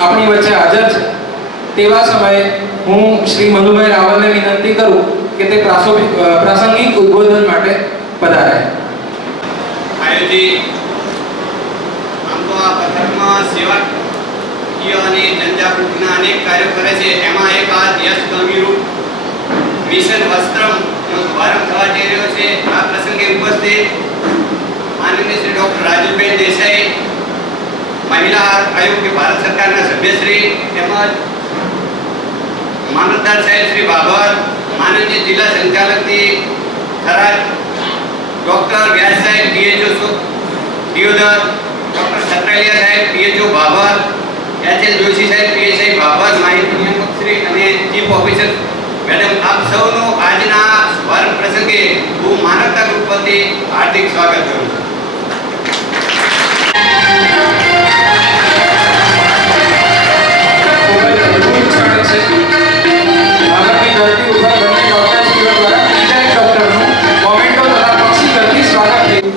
આપણી વચ્ચે હાજર છે તેવા સમયે હું શ્રી મનુભાઈ રાવલને વિનંતી કરું કે તે પ્રાસંગિક ઉદ્બોધન માટે પધારે. આયોજિત આમ તો આ પથકમાં સેવાકીય અને જનજાગૃતિના અનેક કાર્યો કરે છે. એમાં એક આ યશ ગંભીરું મિશન વસ્ત્રમનો શુભારંભ થવા જઈ રહ્યો છે. આ પ્રસંગે ઉપસ્થિત માનનીય શ્રી ડોક્ટર રાજુબેન દેસાઈ, મહિલા આયોગ કે ભારત સરકારના સભ્યશ્રી, તેમજ મામલતદાર સાહેબ શ્રી બાબર, માનનીય જિલ્લા સંચાલકથી થરાદ ડોક્ટર વ્યાસ સાહેબ પીએચઓ દિયોદર, ડોક્ટર સત્રાલિયા સાહેબ પીએચઓ બાબર, એચએલ જોશી સાહેબ પીએસઆઈ બાબર, માહિતી નિયામક શ્રી અને ચીફ ઓફિસર મેડમ, આપ સૌનું આજના શુભારંભ પ્રસંગે હું માનવતા ગ્રુપ વતી હાર્દિક સ્વાગત કરું છું.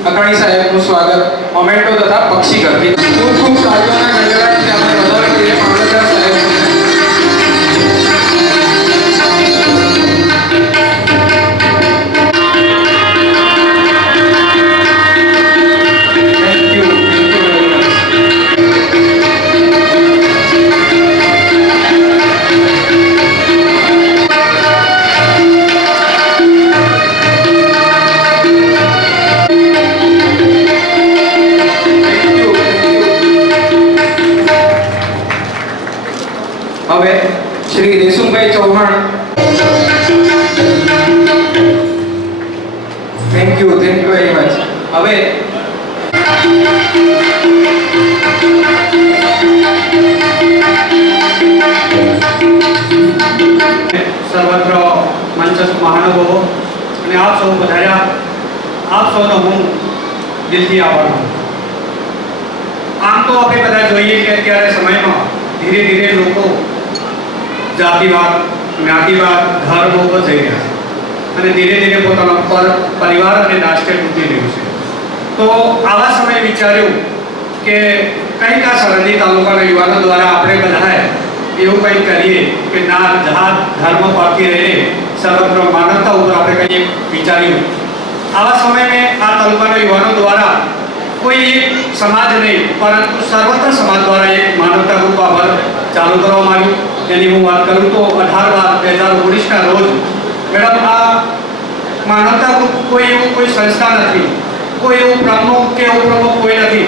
અગ્રણી સાહેબનું સ્વાગત મોમેન્ટો તથા પક્ષી કરતી ખૂબ ખૂબ તાળીઓના ગણગડાટથી આપણે વધાવી દઈએ મામલતદાર સાહેબ. હવે Shri Desubhai Chauhan, thank you very much. હવે સર્વત્ર મંચસ્થ મહાનુભાવો અને આપ સૌ પધાર્યા, આપ સૌનો હું દિલથી આભાર માનું. આમ તો આપણે બધા જોઈએ કે અત્યારે સમયમાં ધીરે ધીરે લોકો જાતિવાદ, જ્ઞાતિવાદ, ધર્મ ઉપર જઈ રહ્યા છે અને ધીરે ધીરે પોતાનો પરિવાર અને રાષ્ટ્ર તૂટી રહ્યું છે. તો આવા સમયે વિચાર્યું કે કંઈક આ સરહદી તાલુકાના યુવાનો દ્વારા આપણે બધાએ એવું કંઈક કરીએ કે ના જાત ધર્મ પાકી રહીને સર્વત્ર માનવતા ઉપર આપણે કંઈક વિચાર્યું. આવા સમયે મેં આ તાલુકાના યુવાનો દ્વારા કોઈ એક સમાજ નહીં પરંતુ સર્વત્ર સમાજ દ્વારા એક માનવતા ગ્રુપ આભાર ચાલુ કરવામાં આવ્યું. એની હું વાત કરું તો 18/12/2019ના રોજ મેડમ આ માનવતા ગ્રુપ કોઈ સંસ્થા નથી, કોઈ એવું પ્રમુખ કે ઉપપ્રમુખ કોઈ નથી,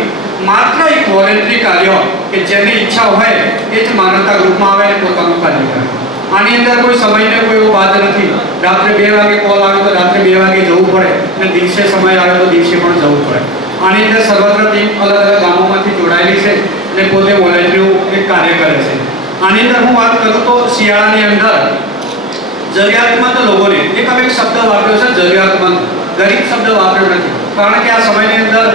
માત્ર એક વોલેન્ટરી કાર્ય કે જેની ઈચ્છા હોય એ જ માનવતા ગ્રુપમાં આવે અને પોતાનું કાર્ય કરે. આની અંદર કોઈ સમયને કોઈ બાદ નથી. રાત્રે 2 વાગે કોલ આવે તો રાત્રે 2 વાગે જવું પડે અને દિવસે સમય આવે તો દિવસે પણ જવું પડે. આની અંદર સર્વત્ર ટીમ અલગ અલગ ગામોમાંથી જોડાયેલી છે અને પોતે વોલેન્ટરીઓ એક કાર્ય કરે છે. આની અંદર હું વાત કરું તો શિયાળાની અંદર જરૂરિયાતમંદ લોકોને એક અમે શબ્દ વાપર્યો છે જરૂરિયાતમંદ, ગરીબ શબ્દ વાપર્યો નથી, કારણ કે આ સમયની અંદર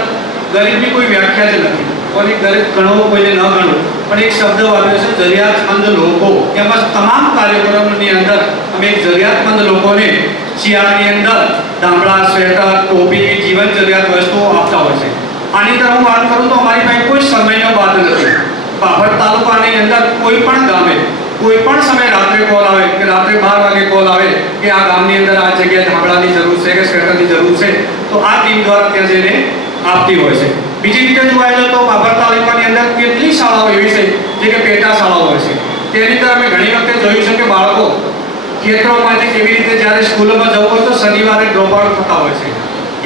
ગરીબની કોઈ વ્યાખ્યા જ નથી. કોઈને ગરીબ ગણવો કોઈને ન ગણવું, પણ એક શબ્દ વાપર્યો છે જરૂરિયાતમંદ લોકો. એમાં તમામ કાર્યક્રમની અંદર અમે એક જરૂરિયાતમંદ લોકોને શિયાળાની અંદર ધાબળા, સ્વેટર, ટોપી, જીવન જરૂરિયાત વસ્તુઓ આપતા હોય છે. આની અંદર હું વાત કરું તો અમારી પાસે કોઈ સમયનો બાદ નથી. બાબર તાલુકાની અંદર કોઈ પણ ગામે કોઈ પણ સમયે રાત્રે કોલ આવે કે રાત્રે 12 વાગે કોલ આવે કે આ ગામની અંદર આ જગ્યાએ ધાબળાની જરૂર છે કે સ્વેટરની જરૂર છે તો આ ટીમ દ્વારા ત્યાં જઈને આપતી હોય છે. બીજી રીતે જોવા જાય તો બાબર તાલુકાની અંદર કેટલી શાળાઓ એવી છે જે કે પેટા શાળાઓ હોય છે. તેની અંદર અમે ઘણી વખતે જોયું છે કે બાળકો ખેતરોમાંથી કેવી રીતે જ્યારે સ્કૂલોમાં જવું હોય તો શનિવારે ડ્રોપ આઉટ થતા હોય છે.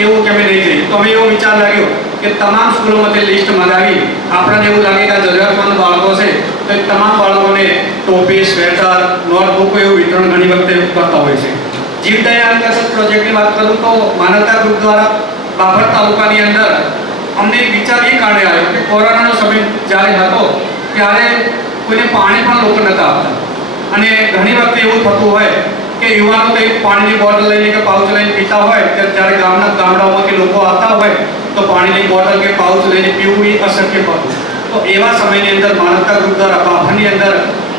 એવું કે અમે નહીં જઈએ તો અમે એવો વિચાર લાગ્યો કે તમામ સ્કૂલોમાંથી લિસ્ટ મંગાવી આપણને એવું લાગે કે આ જરૂરિયાતમંદ બાળકો છે તો તમામ બાળકોને ટોપી, સ્વેટર, નોટબુકો એવું વિતરણ ઘણી વખતે કરતા હોય છે. જીવદયા અંતર્ગત પ્રોજેક્ટની વાત કરું તો માનવતા ગ્રુપ દ્વારા બાબર તાલુકાની અંદર અમને એક વિચાર એ કારણે આવ્યો કે કોરોનાનો સમય જ્યારે હતો ત્યારે કોઈને પાણી પણ લોકો નહોતા આપતા અને ઘણી વખતે એવું થતું હોય કે યુવાનો તો એક પાણીની બોટલ લઈને કે પાઉચ લઈને પીતા હોય ત્યારે ગામડાઓમાંથી લોકો આવતા હોય તો પાણીની બોટલ કે પાઉચ લઈને પીવું એ અશક્ય હતું. તો એવા સમયની અંદર માનવતા ગ્રુપ દ્વારા બાફાની અંદર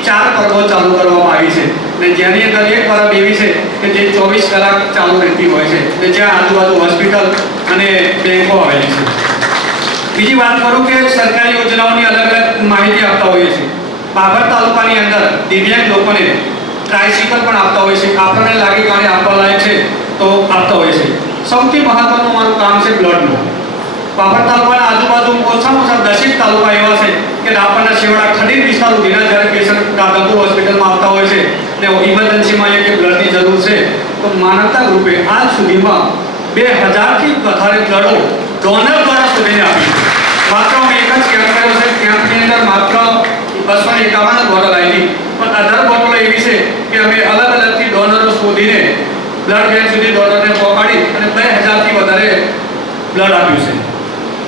4 પરબો ચાલુ કરવામાં આવી છે અને જેની અંદર એક પરબ એવી છે કે જે 24 કલાક ચાલુ રહેતી હોય છે અને જ્યાં આજુબાજુ હોસ્પિટલ અને બેંકો આવેલી છે. બીજી વાત કરું કે સરકારી યોજનાઓની અલગ અલગ માહિતી આપતા હોઈએ છીએ. બાબર તાલુકાની અંદર દિવ્યાંગ લોકોને ટ્રાયસિકલ પણ આપતા હોય છે. આપણને લાગે કે આને આપવા લાયક છે તો આપતા હોય છે. સૌથી મહત્વનું મારું કામ છે બ્લડનું. બાબર તાલુકાના આજુબાજુ ઓછામાં ઓછા 10 તાલુકા એવા છે કે રાપરના છેવાડા ખડીર વિસ્તાર સુધીના જ્યારે પેશન્ટ રાધનપુર હોસ્પિટલમાં આવતા હોય છે ને ઇમરજન્સીમાં એ કે બ્લડની જરૂર છે તો માનવતા ગ્રુપે આજ સુધીમાં 2000થી વધારે બ્લડો ડોનર દ્વારા શોધીને આપી. માત્ર અમે એક જ કેમ્પ કર્યો છે. કેમ્પની અંદર માત્ર 251 બોટલ આવી, પણ અધર બોટલો એવી છે કે અમે અલગ અલગથી ડોનરો શોધીને બ્લડ બેંક સુધી ડોનરને પહોંચાડી અને 2000થી વધારે બ્લડ આપ્યું છે.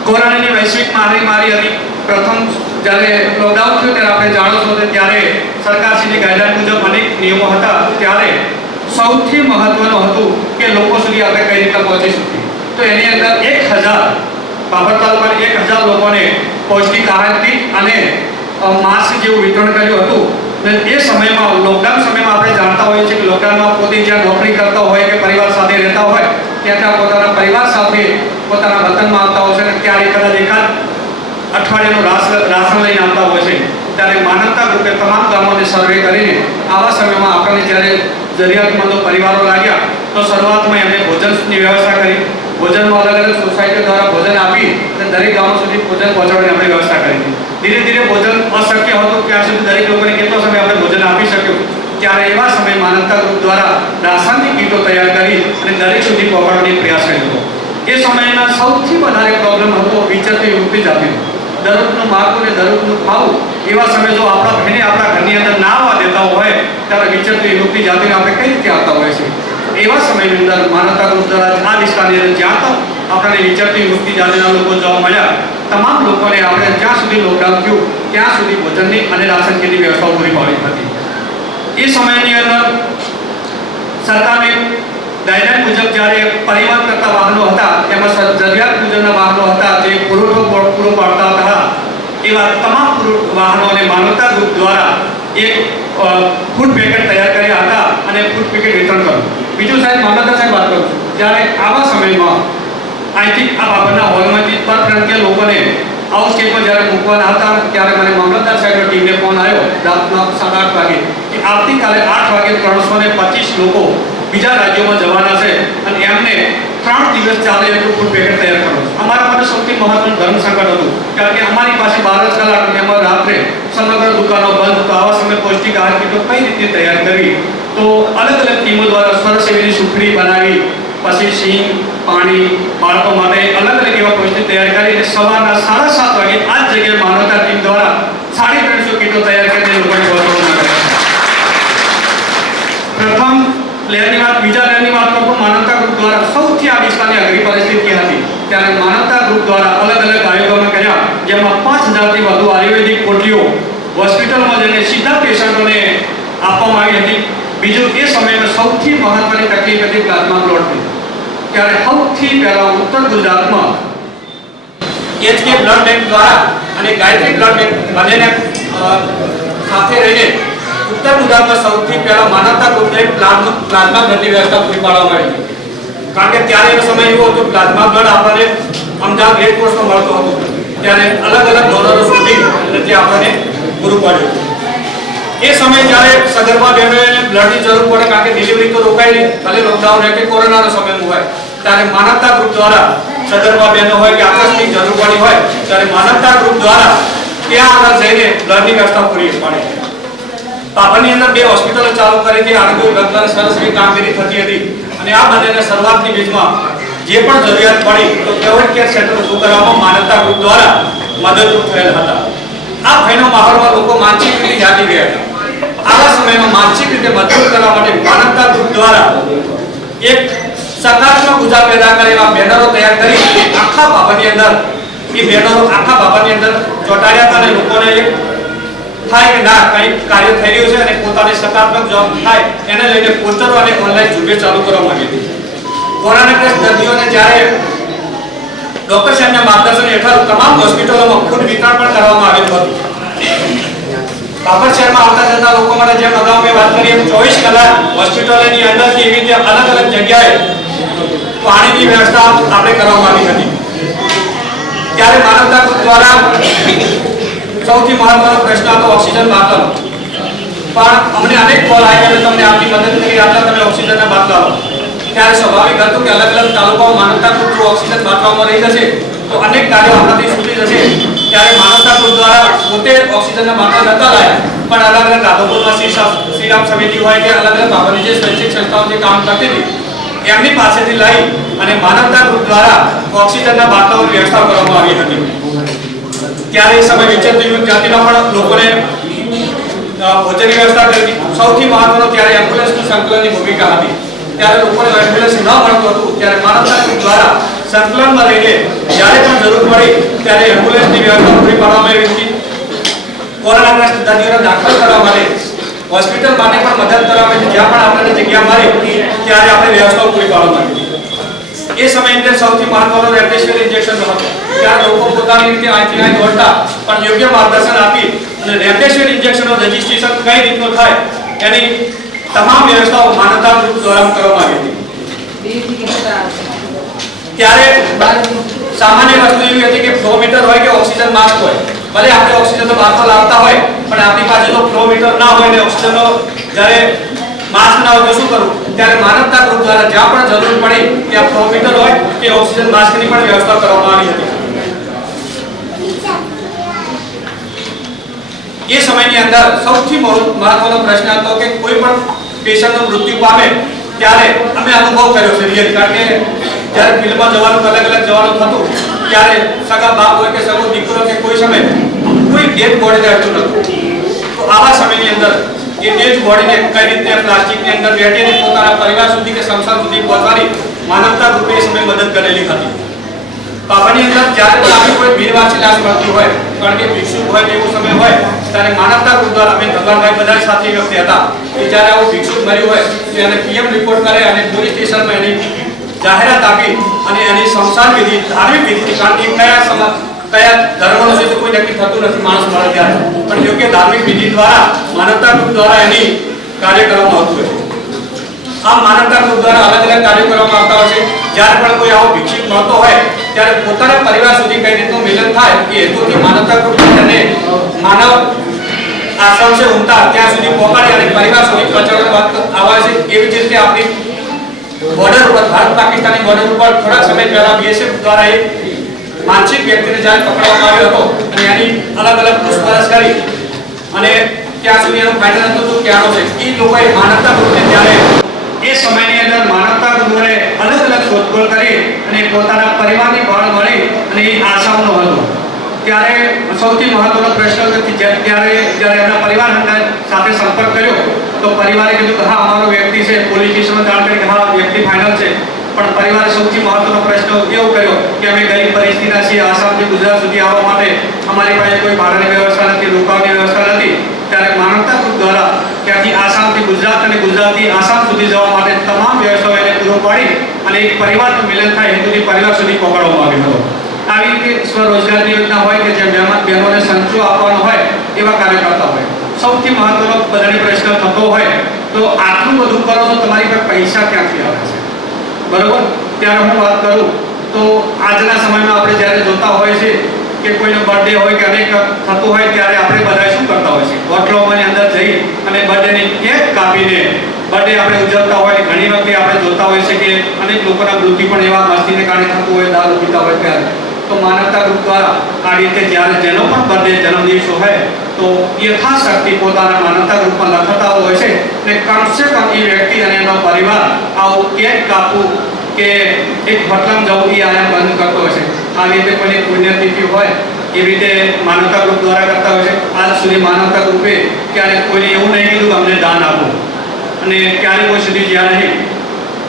કોરોનાની વૈશ્વિક મહામારી હતી. પ્રથમ જ્યારે લોકડાઉન થયું ત્યારે આપણે જાણો છો કે ત્યારે સરકારશ્રીની ગાઈડલાઈન મુજબ અનેક નિયમો હતા. ત્યારે સૌથી મહત્વનું હતું કે લોકો સુધી આપણે કઈ રીતે પહોંચી શકીએ. તો એની અંદર 1000 બાબર તાલુકાના 1000 લોકોને પૌષ્ટિક આહાર કીટ અને માસ્ક જેવું વિતરણ કર્યું હતું. અને એ સમયમાં લોકડાઉન સમયમાં આપણે જાણતા હોઈએ છીએ કે લોકડાઉનમાં પોતે જ્યાં નોકરી કરતા હોય કે પરિવાર સાથે રહેતા હોય ત્યાં પોતાના પરિવાર સાથે પોતાના વતનમાં આવતા હોય છે અને ક્યારેક કદાચ એકાદ અઠવાડિયાનું રાશન લઈને આવતા હોય છે. ત્યારે માનવતા ગ્રુપે તમામ ગામોને સર્વે કરીને આવા સમયમાં આપણને જ્યારે જરૂરિયાતમંદો પરિવારો લાગ્યા તો શરૂઆતમાં એમને ભોજનની વ્યવસ્થા કરી. ભોજનમાં અલગ અલગ સોસાયટીઓ દ્વારા ભોજન આપી અને દરેક ગામો સુધી ભોજન પહોંચાડવાની આપણે વ્યવસ્થા કરી હતી. ધીરે ધીરે ભોજન અશક્ય હતું ત્યાં સુધી દરેક લોકોને કેટલો સમય આપણે ભોજન આપી શક્યું. ત્યારે એવા સમય માનવતા ગ્રુપ દ્વારા રાશનની કીટો તૈયાર કરી અને દરેક સુધી પહોંચાડવાનો પ્રયાસ કર્યો. એ સમયમાં સૌથી વધારે પ્રોબ્લેમ હતો વિચરતી યુવતી જાતિનો. દરરોજનું માગવું ને દરરોજનું ખાવું. એવા સમયે જો આપણા બહેને આપણા ઘરની અંદર ના આવવા દેતા હોય ત્યારે વિચરતી યુવતી જાતિને આપણે કઈ રીતે આવતા હોય છે. એવા સમયની અંદર માનવતા ગ્રુપ દ્વારા આ વિસ્તારની અંદર જ્યાં તો આપણને વિચરતી યુવતી જાતિના લોકો જોવા મળ્યા તમામ લોકોને આપણે જ્યાં સુધી લોકડાઉન થયું ત્યાં સુધી ભોજનની અને રાશન કીટની વ્યવસ્થાઓ પૂરી પાડી હતી. એ સમયની અંદર સરકારની ગાઈડલાઈન મુજબ જ્યારે પરિવહન કરતા વાહનો હતા તેમાં જરૂરિયાત મુજબના વાહનો હતા જે પુરવઠો પૂરો પાડતા હતા એવા તમામ વાહનોને માનવતા ગ્રુપ દ્વારા એક ફૂડ પેકેટ તૈયાર કર્યા હતા અને ફૂડ પેકેટ વિતરણ કર્યું. બીજું સાહેબ મામલતદાર સાહેબ વાત કરું છું. જ્યારે આવા સમયમાં અહીંથી આ બાબરના હોલમાંથી પરપ્રાંતીય લોકોને આઉટ સ્ટેજમાં જ્યારે મૂકવાના હતા ત્યારે મને મામલતદાર સાહેબની ટીમને ફોન આવ્યો રાતના 8:30 વાગે કે આવતીકાલે 8 વાગે 325 લોકો બીજા રાજ્યોમાં જવાના છે અને એમને 3 દિવસ ચાલે એટલું ફૂડ પેકેટ તૈયાર કરવું. અમારા માટે સૌથી મહત્વનું ધર્મ સંકટ હતું કારણ કે અમારી પાસે 12 કલાક એમાં રાત્રે સમગ્ર દુકાનો બંધ હતો. આવા સમયે પૌષ્ટિક આહાર કીટો કઈ રીતે તૈયાર કરવી તો અલગ અલગ ટીમો દ્વારા સરસ એવી સુખડી બનાવી પછી સિંગ પાણી બાળકો માટે અલગ અલગ એવા પૌષ્ટિક તૈયાર કરી સવારના 7:30 વાગે આ જ જગ્યાએ માનવતા ટીમ દ્વારા 350 કીટો તૈયાર કરીને લોકોને પહોંચાડવામાં આવ્યા. પ્રથમ લેરની વાત બીજા લેરની વાત કરું તો માનવતા ગ્રુપ દ્વારા સૌથી આ વિસ્તારની અઘરી પરિસ્થિતિ હતી ત્યારે માનવતા ગ્રુપ દ્વારા અલગ અલગ આયોજનો કર્યા જેમાં 5000થી વધુ આયુર્વેદિક પોટલીઓ હોસ્પિટલમાં જઈને સીધા પેશન્ટોને આપવામાં આવી હતી. બીજું એ સમયમાં સૌથી મહત્વની તકલીફ હતી પ્લાઝમા બ્લડની. ત્યારે સૌથી પહેલા ઉત્તર ગુજરાતમાં એચકે બ્લડ બેંક દ્વારા અને ગાયત્રી બ્લડ બેંક બંનેને સાથે રહીને ઉત્તર ગુજરાતમાં સૌથી પહેલા માનવતા ગ્રુપને પ્લાઝમા બ્લડની વ્યવસ્થા પૂરી પાડવામાં આવી. કારણ કે ત્યારે એ સમય એવો હતો પ્લાઝમા બ્લડ આપણને અમદાવાદ રેડ ક્રોસમાં મળતો હતો ત્યારે અલગ અલગ ડોનરો સુધી તે આપણને પૂરું પાડ્યું. એ સમય જ્યારે સગર્ભા બહેનોને બ્લડની જરૂર પડે કારણ કે ડિલિવરી તો રોકાય નહીં ભલે લોકડાઉન રહે કે કોરોનાનો સમય હોય ત્યારે માનવતા ગ્રુપ દ્વારા સગર્ભા બહેનો હોય કે આકસ્મિક જરૂર પડી હોય ત્યારે માનવતા ગ્રુપ દ્વારા ત્યાં આગળ જઈને બ્લડની વ્યવસ્થા પૂરી પાડે. બાબરની અંદર 2 હોસ્પિટલો ચાલુ કરી હતી. આરોગ્ય વિભાગની સરસ એવી કામગીરી થતી હતી અને આ બંનેને શરૂઆતની બીજમાં જે પણ જરૂરિયાત પડી તો કોવિડ કેર સેન્ટર ઊભું કરવામાં માનવતા ગ્રુપ દ્વારા મદદરૂપ થયેલ હતા. આ ભયનો માહોલમાં લોકો માનસિક રીતે જાગી ગયા હતા. આવા સમયમાં માનસિક રીતે મજબૂત કરવા માટે માનવતા ગ્રુપ દ્વારા એક સકારાત્મક ઉર્જા પેદા કરે એવા બેનરો તૈયાર કરી આખા બાબરની અંદર એ બેનરો આખા બાબરની અંદર ચોંટાડ્યા હતા અને લોકોને એક થાય કે ના કંઈક કાર્ય થઈ રહ્યું છે અને પોતાની સકારાત્મક જવાબ થાય એને લઈને પોસ્ટરો અને ઓનલાઈન ઝુંબેશ ચાલુ કરવામાં આવી હતી. કોરોનાગ્રસ્ત દર્દીઓને જ્યારે ડોક્ટર સાહેબના માર્ગદર્શન હેઠળ તમામ હોસ્પિટલોમાં ફૂડ વિતરણ પણ કરવામાં આવેલું હતું. બાબર શહેરમાં આવતા જતા લોકો માટે જેમ અગાઉ મેં વાત કરી એમ 24 કલાક હોસ્પિટલોની અંદરથી એવી રીતે અલગ અલગ જગ્યાએ પાણીની વ્યવસ્થા આપણે કરવામાં આવી હતી. ત્યારે માનવતા ગ્રુપ દ્વારા સૌથી મહત્વનો પ્રશ્ન હતો ઓક્સિજન બાટલો. પણ અમને અનેક કોલ આવ્યા કે તમને આપની મદદ કરી આટલા તમે ઓક્સિજનના બાટલા લો. ત્યારે સ્વાભાવિક હતું કે અલગ અલગ તાલુકાઓ માનવતા ગ્રુપ થ્રુ ઓક્સિજન બાટલાઓમાં રહી જશે તો અનેક કાર્યો આપણાથી છૂટી જશે. ત્યારે માનવતા ગ્રુપ દ્વારા પોતે ઓક્સિજનના બાટલા નતા લાયા, પણ અલગ અલગ રાધોપુરમાં શ્રીરામ સમિતિ હોય કે અલગ અલગ બાબાની જે સ્વૈચ્છિક સંસ્થાઓ જે કામ કરતી હતી એમની પાસેથી લઈ અને માનવતા ગ્રુપ દ્વારા ઓક્સિજનના બાટલાઓની વ્યવસ્થા કરવામાં આવી હતી. ત્યારે એ સમય વિચિત્ર યુદ્ધ જાતિના પણ લોકોને ભોજનની વ્યવસ્થા કરી. સૌથી મહત્વનો ત્યારે એમ્બ્યુલન્સનું સંકલનની ભૂમિકા હતી. ત્યારે લોકોને એમ્બ્યુલન્સ ન મળતું હતું ત્યારે માનવતા ગ્રુપ દ્વારા સંકલનમાં રહીને જ્યારે પણ જરૂર પડી ત્યારે એમ્બ્યુલન્સની વ્યવસ્થા પૂરી પાડવામાં આવી હતી. કોરોનાગ્રસ્ત દર્દીઓને દાખલ કરવા માટે હોસ્પિટલ માટે પણ મદદ કરવા માટે જ્યાં પણ આપણને જગ્યા મળે ત્યારે આપણે વ્યવસ્થાઓ પૂરી પાડવામાં આવી હતી. એ સમયે અંદર સૌથી મહત્વનો રેમડેસિવિર ઇન્જેક્શન હતો. ત્યારે લોકો પોતાની રીતે અહીંથી અહીં દોડતા પણ યોગ્ય માર્ગદર્શન આપી અને રેમડેસિવિર ઇન્જેક્શનનું રજિસ્ટ્રેશન કઈ રીતનું થાય એની તમામ વ્યવસ્થાઓ માનવતા ગ્રુપ દ્વારા કરવામાં આવી હતી. ત્યારે સામાન્ય વસ્તુ એવી હતી કે ફ્લોમીટર હોય કે ઓક્સિજન માસ્ક હોય, ભલે આપણે ઓક્સિજનનો બાટલો લાવતા હોય પણ આપણી પાસે જો ફ્લોમીટર ના હોય ને ઓક્સિજનનો જ્યારે માસ્ક ના હોય તો શું કરવું? ત્યારે માનવતા ગ્રુપ દ્વારા જ્યાં પણ જરૂર પડી ત્યાં ફ્લોમીટર હોય કે ઓક્સિજન માસ્કની પણ વ્યવસ્થા કરવામાં આવી હતી. એ સમયની અંદર સૌથી મહત્વનો પ્રશ્ન હતો કે કોઈ પણ પેશન્ટનું મૃત્યુ પામે ત્યારે અમે અનુભવ કર્યો છે રિયલ. કારણ કે જ્યારે ફિલ્ડમાં જવાનું અલગ અલગ જવાનું થતું ત્યારે સગા બાપ હોય કે સગો દીકરો કે કોઈ સમય કોઈ ડેડ બોડીને અડતું નહોતું. તો આવા સમયની અંદર એ ડેડ બોડીને કઈ રીતે પ્લાસ્ટિકની અંદર બેઠીને પોતાના પરિવાર સુધી કે સંસાર સુધી પહોંચવાની માનવતા રૂપે એ સમય મદદ કરેલી હતી. બાબાની અંદર જ્યારે પણ આપણે કોઈ ભીડવાછી લાશ મળતી હોય, કારણ કે ભિક્ષુક હોય તેવો સમય હોય ત્યારે માનવતા ગ્રુપ દ્વારા અમે ભગવાનભાઈ બધા સાથે વ્યક્તિ હતા કે જ્યારે આવું ભિક્ષુક મર્યું હોય તો એને પીએમ રિપોર્ટ કરે અને પોલીસ સ્ટેશનમાં એની જાહેરાત આપી અને એની સંસાર વિધિ ધાર્મિક વિધિ, કારણ કે કયા ધર્મનો છે તો કોઈ નક્કી થતું નથી માણસ મળે ત્યારે, પણ યોગ્ય ધાર્મિક વિધિ દ્વારા માનવતા ગ્રુપ દ્વારા એની કાર્ય કરવામાં આવતું હોય. આમ માનવતા ગ્રુપ દ્વારા અલગ અલગ કાર્યો કરવામાં આવતા હોય છે. જ્યારે પણ કોઈ આવો ભિક્ષુક મળતો હોય ત્યારે પોતાના પરિવાર સુધી કઈ રીતનું મિલન થાય એ હેતુથી માનવતા ગ્રુપ તેને માનવ આશ્રમ છે ઉમતા ત્યાં સુધી પહોંચાડી અને પરિવાર સુધી પહોંચાડવામાં આવે છે. એવી જ રીતે આપણી બોર્ડર ઉપર ભારત પાકિસ્તાની બોર્ડર ઉપર થોડા સમય પહેલા બીએસએફ દ્વારા એક માનસિક વ્યક્તિને જ્યારે પકડવામાં આવ્યો હતો અને એની અલગ અલગ પૂછપરછ કરી અને ત્યાં સુધી એનું ફાઇનલ હતું તો ક્યાંનો છે એ લોકોએ માનવતા ગ્રુપને ત્યારે એ સમયની અંદર માનવતા ગ્રુપે અલગ અલગ શોધખોળ કરી અને પોતાના પરિવારની બળ મળી અને એ આશાઓનો હતો. ત્યારે સૌથી મહત્વનો પ્રશ્ન ત્યારે જ્યારે એમના પરિવાર સાથે સંપર્ક કર્યો તો પરિવારે કીધું કે હા અમારો વ્યક્તિ છે, પોલીસ સ્ટેશનમાં જાણ કરી કે હા વ્યક્તિ ફાઇનલ છે. પણ પરિવારે સૌથી મહત્વનો પ્રશ્ન એવો કર્યો કે અમે ગરીબ પરિસ્થિતિના છીએ, આસામથી ગુજરાત સુધી આવવા માટે અમારી પાસે કોઈ ભાડાની વ્યવસ્થા નથી, રોકાવાની વ્યવસ્થા નથી. ત્યારે માનવતા ગ્રુપ દ્વારા ત્યાંથી આસામથી ગુજરાત અને ગુજરાતથી આસામ સુધી જવા માટે તમામ વ્યવસ્થાઓ એને પૂરો પાડી અને એક પરિવારનું મિલન થાય હેતુથી પરિવાર સુધી પહોંચાડવામાં આવ્યો હતો. આવી રીતે સ્વરોજગારની યોજના હોય કે જે બહેનોને સંચો આપવાનો હોય એવા કાર્ય કરતા હોય. સૌથી મહત્વનો બધાને પ્રશ્ન થતો હોય તો આટલું બધું કરો તો તમારી પાસે પૈસા ક્યાંથી આવે છે, બરોબર? ત્યારે હું વાત કરું તો આજના સમયમાં આપણે જ્યારે જોતા હોય છે કે કોઈનો બર્થડે હોય કે અનેક થતું હોય ત્યારે આપણે બધા શું કરતા હોય છે, હોટલોની અંદર જઈ અને બર્થડેની કેક કાપીને બર્થડે આપણે ઉજવતા હોય. ઘણી વખતે આપણે જોતા હોય છે કે અનેક લોકોના મૃત્યુ પણ એવા મસ્તીને કારણે થતું હોય, દારૂ પીતા હોય ત્યારે. તો માનવતા ગ્રુપ દ્વારા આ રીતે જ્યારે જેનો પણ બર્થડે જન્મદિવસ હોય તો યથાશક્તિ પોતાના માનવતા ગ્રુપમાં લખતા હોય છે અને કમસે કમ એ વ્યક્તિ અને એનો પરિવાર આવું કેક કાપવું કે એક હોટલમાં જવું એ આયામ બંધ કરતો હોય છે. આવી રીતે કોઈની પુણ્યતિથિ હોય એવી રીતે માનવતા ગ્રુપ દ્વારા કરતા હોય છે. આજ સુધી માનવતા ગ્રુપે ક્યારે કોઈને એવું નહીં કીધું કે અમને દાન આપો અને ક્યારે કોઈ સુધી જ્યાં નહીં.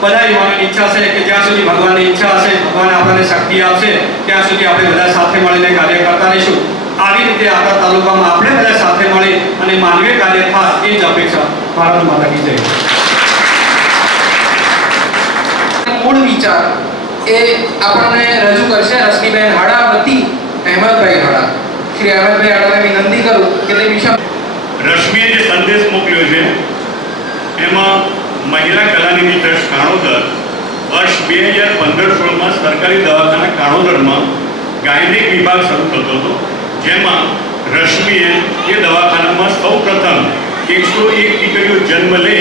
બધા યુવાનોની ઈચ્છા છે કે જ્યાં સુધી ભગવાનની ઈચ્છા હશે, ભગવાન આપણને શક્તિ આપશે ત્યાં સુધી આપણે બધા સાથે મળીને કાર્ય કરતા રહીશું. આવી રીતે આપણા તાલુકામાં આપણે બધા સાથે મળી અને માનવીય કાર્ય થાય એ જ અપેક્ષા. ભારત માતા કી જય. મૂળ વિચાર એ આપણને રજૂ કરશે રશ્મિબેન હાડા વતી અહેમદભાઈ હાડા. શ્રી અહેમદભાઈ હાડાને વિનંતી કરું કે તે વિષય રશ્મિએ જે સંદેશ મોકલ્યો છે એમાં મહિલા કલાનિધિ ટ્રસ્ટ કાણોદર વર્ષ 2015-16માં સરકારી દવાખાના કાણોદરમાં ગાયનેક વિભાગ શરૂ થતો હતો, જેમાં રશ્મિએ એ દવાખાનામાં સૌ પ્રથમ 101 દીકરીઓ જન્મ લે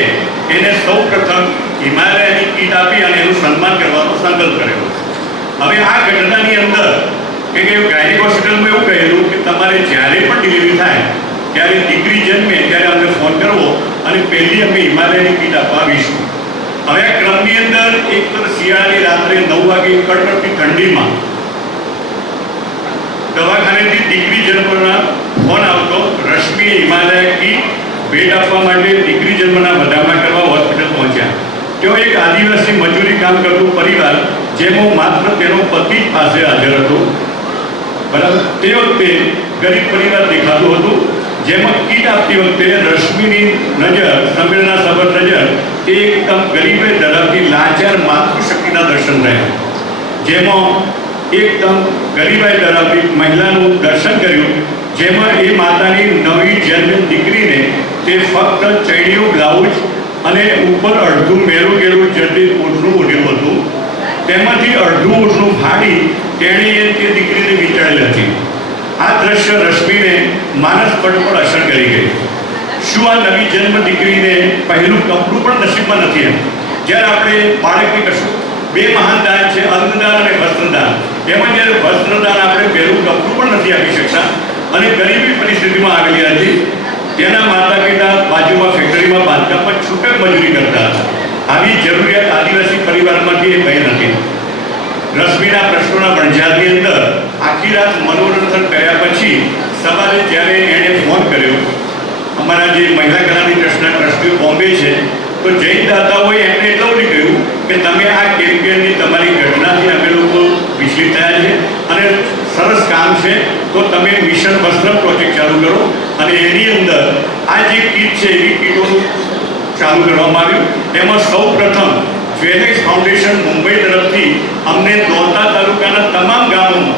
એને સૌ પ્રથમ હિમાલયની કીટ આપી અને એનું સન્માન કરવાનો સંકલ્પ કર્યો. હવે આ ઘટનાની અંદર કે ગાયનિક હોસ્પિટલમાં એવું કહેલું કે તમારે જ્યારે પણ ડિલિવરી થાય ત્યારે દીકરી જન્મે ત્યારે અમને ફોન કરવો અને પહેલી અમે હિમાલયની કીટ આપવા આવીશું. હવે આ ક્રમની અંદર એક તો શિયાળાની રાત્રે 9 વાગે કડકડતી ઠંડીમાં દવાખાનેથી દીકરી જન્મના ફોન આવતો. રશ્મિએ હિમાલય કીટ ભેટ આપવા માટે દીકરી જન્મના વધામણા કરવા હોસ્પિટલ પહોંચ્યા. તેઓ એક આદિવાસી મજૂરી કામ કરતું પરિવાર જેમાં માત્ર તેનો પતિ પાસે હાજર હતો. બરાબર, તે વખતે ગરીબ પરિવાર દેખાતું હતું. જેમાં કીટ આપતી વખતે રશ્મિની નજર, સંવેદના સભર નજર એ એકદમ ગરીબે ધરાવતી લાચાર માતૃશક્તિના દર્શન થયા. જેમાં એકદમ ગરીબાઈ ધરાવતી મહિલાનું દર્શન કર્યું. જેમાં એ માતાની નવી જન્મ દીકરીને તે ફક્ત ચૈણીયું બ્લાઉઝ અને ઉપર અડધું મેરું ગેરું જતી ઓઢણું ઓઢ્યું હતું. તેમાંથી અડધું ઓઢણું ફાડી તેણીએ તે દીકરીને વીંટાળેલી હતી. આ દ્રશ્ય રશ્મિને માનસ પટ પર અસર કરી ગઈ. શું આ નવી જન્મ દીકરીને પહેલું કપડું પણ નસીબમાં નથી? એમ જ્યારે આપણે બાળકને કશું બે મહાન દાન છે, અન્નદાન અને વસ્ત્રદાન. એમાં જ્યારે વસ્ત્રદાન આપણે પહેલું કપડું પણ નથી આપી શકતા અને ગરીબી પરિસ્થિતિમાં આવેલી હતી. તેના માતા પિતા બાજુમાં ફેક્ટરીમાં બાંધકામમાં છૂટક મજૂરી કરતા હતા. આવી જરૂરિયાત આદિવાસી પરિવારમાંથી એ કંઈ નથી. રશ્મિના પ્રશ્નોના વણઝારની અંદર આખી રાત મનોરંજન કર્યા પછી સવારે જ્યારે એણે ફોન કર્યો, અમારા જે મહિલા કલાની ટ્રસ્ટના ટ્રસ્ટીઓ બોમ્બે છે, તો જૈન દાતાઓએ એમને એટલું બધું કહ્યું કે તમે આ કેમ્પેનની તમારી ઘટનાથી અમે લોકો વિચલિત થયા છે અને સરસ કામ છે, તો તમે મિશન વસ્ત્ર પ્રોજેક્ટ ચાલુ કરો અને એની અંદર આ જે કીટ છે એવી કીટોનું ચાલુ કરવામાં આવ્યું. એમાં સૌ પ્રથમ ફેનેક્સ ફાઉન્ડેશન મુંબઈ તરફથી અમને દોતા તાલુકાના તમામ ગામોમાં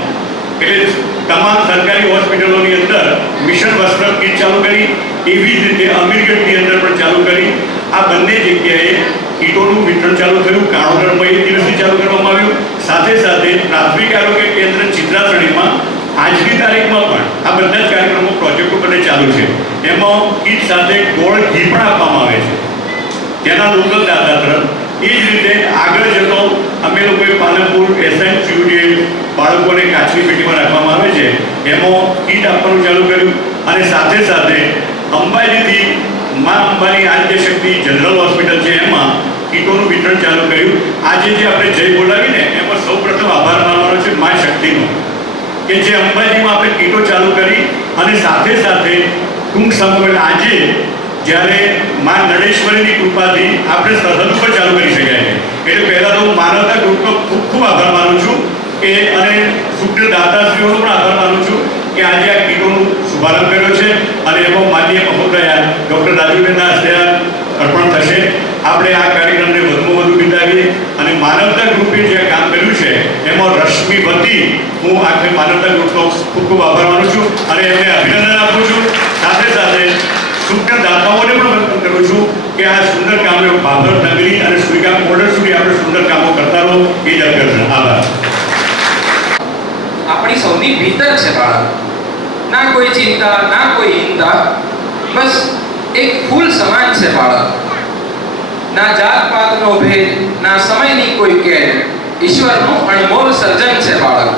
એટલે તમામ સરકારી હોસ્પિટલોની અંદર મિશન વસ્ત્ર કીટ ચાલુ કરી. એવી જ રીતે અમીરગઢની અંદર પણ ચાલુ કરી. આ બંને જગ્યાએ કીટોનું વિતરણ ચાલુ થયું. કાણોદરમાં એક દિવસથી ચાલુ કરવામાં આવ્યું. સાથે સાથે પ્રાથમિક આરોગ્ય કેન્દ્ર ચિત્રાસણીમાં આજની તારીખમાં પણ આ બધા જ કાર્યક્રમો પ્રોજેક્ટો બંને ચાલુ છે. એમાં કીટ સાથે ગોળ ઘી પણ આપવામાં આવે છે તેના લોકલ દાતા તરફ. એ જ રીતે આગળ જતો અમે લોકોએ પાલનપુર SNCU જે બાળકોને કાચની પેટીમાં રાખવામાં આવે છે એમાં કીટ આપવાનું ચાલુ કર્યું. અને સાથે સાથે અંબાજીથી મા અંબાની આદ્ય શક્તિ જનરલ હોસ્પિટલ છે એમાં કીટોનું વિતરણ ચાલુ કર્યું. આજે જે આપણે જય બોલાવીને એમાં સૌ પ્રથમ આભાર માનવાનો છે મા શક્તિનો કે જે અંબાજીમાં આપણે કીટો ચાલુ કરી અને સાથે સાથે ટૂંક સમયમાં આજે જ્યારે મા નડેશ્વરીની કૃપાથી આપણે સરહદ ઉપર ચાલુ કરી શક્યા છે. એટલે પહેલાં તો હું માનવતા ગ્રુપનો ખૂબ ખૂબ આભાર માનું છું કે અને શુક્ર દાતાશ્રીઓનો પણ આભાર માનું છું કે આજે આ કીટોનું શુભારંભ કર્યો છે અને એમાં માનનીય મહોદયા ડૉક્ટર રાજુબેનના હસ્તે અર્પણ થશે. આપણે આ કાર્યક્રમને વધુમાં વધુ બિરદાવીએ અને માનવતા ગ્રુપે જે કામ કર્યું છે એમાં રશ્મિ વતી હું આખરે માનવતા ગ્રુપનો ખૂબ ખૂબ આભાર માનું છું અને એમને અભિનંદન આપું છું. સાથે સાથે શુક્ર દાતાઓને પણ વંદન કરું છું કે આ સુંદર કામને બાબર નગરી અને સુઈગામ બોર્ડર સુધી આપણે સુંદર કામો કરતા રહો. એ જ અભ્યર્થના. આભાર. આપણી સૌની ભીતર છે બાળક. ના કોઈ ચિંતા, ના કોઈ હિંતા, બસ એક ફૂલ સમાન છે બાળક. ના જાત પાતનો ભેદ, ના સમયની કોઈ કેડ, ઈશ્વરનું અણમોલ સર્જન છે બાળક.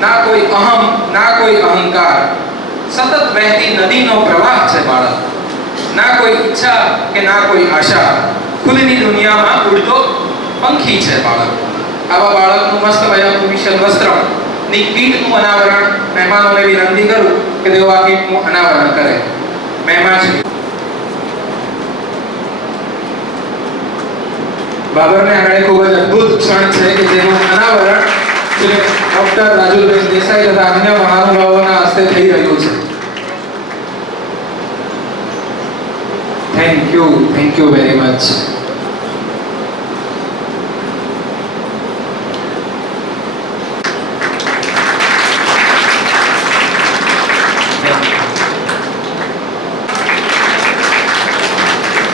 ના કોઈ અહમ, ના કોઈ અહંકાર, સતત વહેતી નદીનો પ્રવાહ છે બાળક. ના કોઈ ઈચ્છા કે ના કોઈ આશા, ખુદની દુનિયામાં ઉડતો પંખી છે બાળક. આવા બાળકનું મસ્ત મજાનું મિશન વસ્ત્ર ની કીટનું અનાવરણ મહેમાનોને વિનંતી કરું કે તેઓ આ કીટનું અનાવરણ કરે. મહેમાન શ્રી બાબરને આગળ ખૂબ જ અદ્ભુત ક્ષણ છે કે જેનું અનાવરણ શ્રી ડોક્ટર રાજુબેન દેસાઈ તથા અન્ય મહાનુભાવોના હસ્તે થઈ રહ્યું છે. Thank you very much.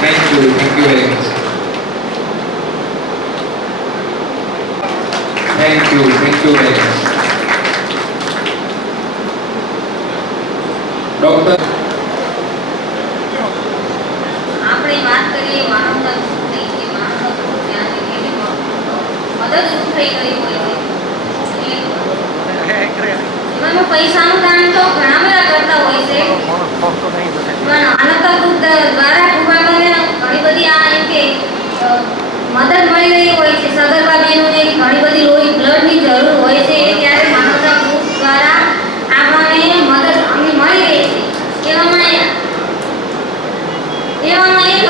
Thank you very much. Thank you very much. મદદ થઈ ગઈ હોય છે. એમાં પૈસાનું દાન તો ઘણા બધા કરતા હોય છે, પણ આનંદ ગ્રુપ દ્વારા કૃપાબેનને ઘણી બધી આ એમ કે મદદ મળી રહી હોય છે. સગર્ભા બહેનોને ઘણી બધી લોહી બ્લડની જરૂર હોય છે, ત્યારે માનવતા ગ્રુપ દ્વારા આપણને મદદ અમને મળી રહી છે. એવામાં એક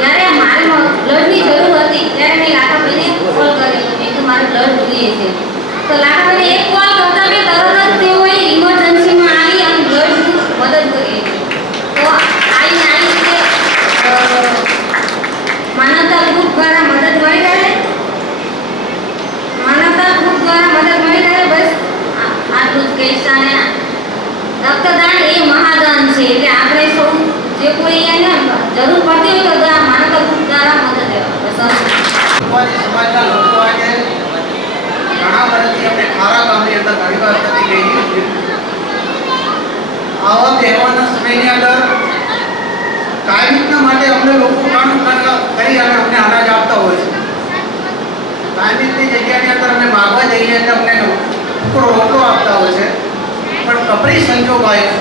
જ્યારે મારે બ્લડની જરૂર હતી ત્યારે મેં લાખાભાઈને કોલ કર્યો. મેં તો મારે બ્લડ જોઈએ છે, તો લાખાભાઈને એક કોલ કરતા મેં તરત જ તેઓએ ઇમરજન્સીમાં આવી અને બ્લડ મદદ કરી. તો આવી રીતે માનવતા ગ્રુપ દ્વારા મદદ મળી રહે, માનવતા ગ્રુપ દ્વારા મદદ મળી રહે. બસ આટલું જ કહીશ. અને રક્તદાન એ મહાદાન છે, એટલે આપણે સૌ જે કોઈ એને જરૂર પડતી હોય તો માનવતા ગ્રુપ દ્વારા મદદ લેવા. સમાજના લોકો આજે ઘણા વર્ષથી અમને ખારા ગામની અંદર ઘણી વાર થતી ગઈ છે. આવા તહેવારના સમયની અંદર કાયમિકના માટે અમને લોકો કામ કરી અને અમને અનાજ આપતા હોય છે. કાયમિકની જગ્યાની અંદર અમે માગવા જઈએ એટલે અમને રોટલો આપતા હોય છે. પણ કપરી સંજોગ આવ્યો,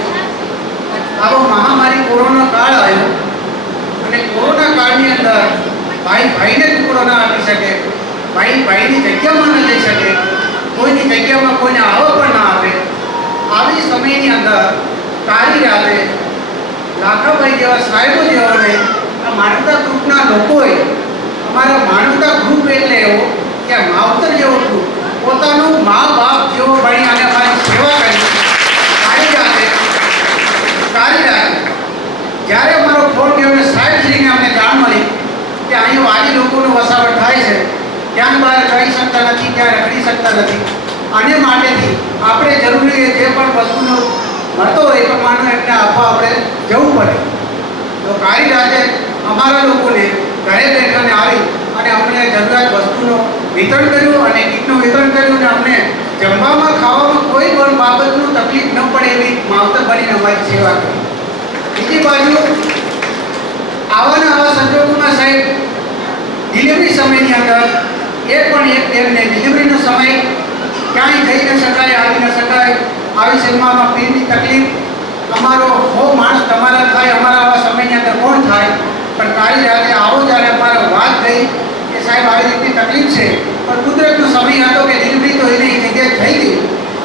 આવો મહામારી કોરોના કાળ આવ્યો અને કોરોના કાળની અંદર ભાઈ ભાઈને ટુકડો ના આપી શકે, ભાઈ ભાઈની જગ્યામાં ન જઈ શકે, કોઈની જગ્યામાં કોઈને આવો પણ ના આપે. આવી સમયની અંદર કાળી રાતે લાખાભાઈ જેવા સાહેબો જેવાને આ માનવતા ગ્રુપના લોકોએ, અમારા માનવતા ગ્રુપ એટલે એવો કે માવતર જેવો ગ્રુપ, પોતાનું મા બાપ જેવો ભણી અને અમારી સેવા કરી. કાળી રાતે જ્યારે અમારો ફોન ગયો અને સાહેબશ્રીને અમને જાણ મળી કે અહીં વાલી લોકોનો વસાવટ થાય છે, ત્યાં બહાર જઈ શકતા નથી, ત્યાં રખડી શકતા નથી, અને માટેથી આપણે જરૂરી જે પણ વસ્તુનો મળતો હોય એ પ્રમાણે એમને આપવા આપણે જવું પડે. તો કાળી રાતે અમારા લોકોને ઘરે બેઠાને આવી અને અમને જરૂરિયાત વસ્તુનું વિતરણ કર્યું અને કીટનું વિતરણ કર્યું અને અમને જમવામાં ખાવામાં કોઈ પણ બાબતનું તકલીફ ન પડે એવી માવતર બનીને અમારી સેવા કરી. બીજી બાજુ આવા સંજોગોમાં સાહેબ ડિલિવરી સમયની અંદર એક બેનને ડિલિવરીનો સમય ક્યાંય જઈ ન શકાય, આવી ન શકાય, આવી સમયમાં પીરની તકલીફ, અમારો બહુ માણસ તમારા થાય, અમારા આવા સમયની અંદર કોણ થાય. પણ કાળી રાતે આવો જ્યારે અમારો વાત ગઈ કે સાહેબ આવી રીતની તકલીફ છે, પણ કુદરતનો સમય હતો કે ડિલિવરી તો એની જગ્યાએ થઈ ગઈ,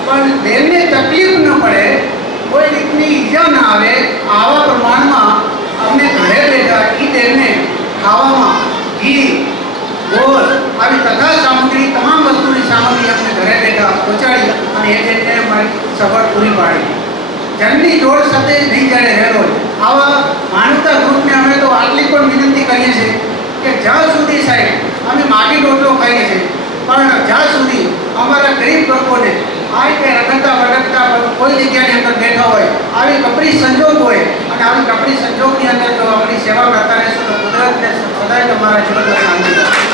પણ બેનને તકલીફ ન પડે, કોઈ રીતની ઈજા ના આવે, આવા પ્રમાણમાં અમને ઘરે બેઠા એ બેનને ખાવામાં ઘી, ગોળ આવી તથા સામગ્રી, તમામ વસ્તુની સામગ્રી અમને ઘરે બેઠા પહોંચાડી અને એ બેનને અમારી સગવડ પૂરી પાડી. જનની જોડ સાથે નહીં જાણે રહેલો. આવા માનવતા ગ્રુપને અમે તો આટલી પણ વિનંતી કરીએ છીએ કે જ્યાં સુધી સાહેબ અમે માગી રોટલો ખાઈએ છીએ, પણ જ્યાં સુધી અમારા ગરીબ લોકોને આ રીતે રખડતા ભટકતા કોઈ જગ્યાની અંદર બેઠા હોય, આવી કપરી સંજોગ હોય અને આવી કપરી સંજોગની અંદર જો આપણી સેવા કરતા રહેશું તો કુદરતને સદાય તમારા જીવનમાં શાંતિ રહેશે.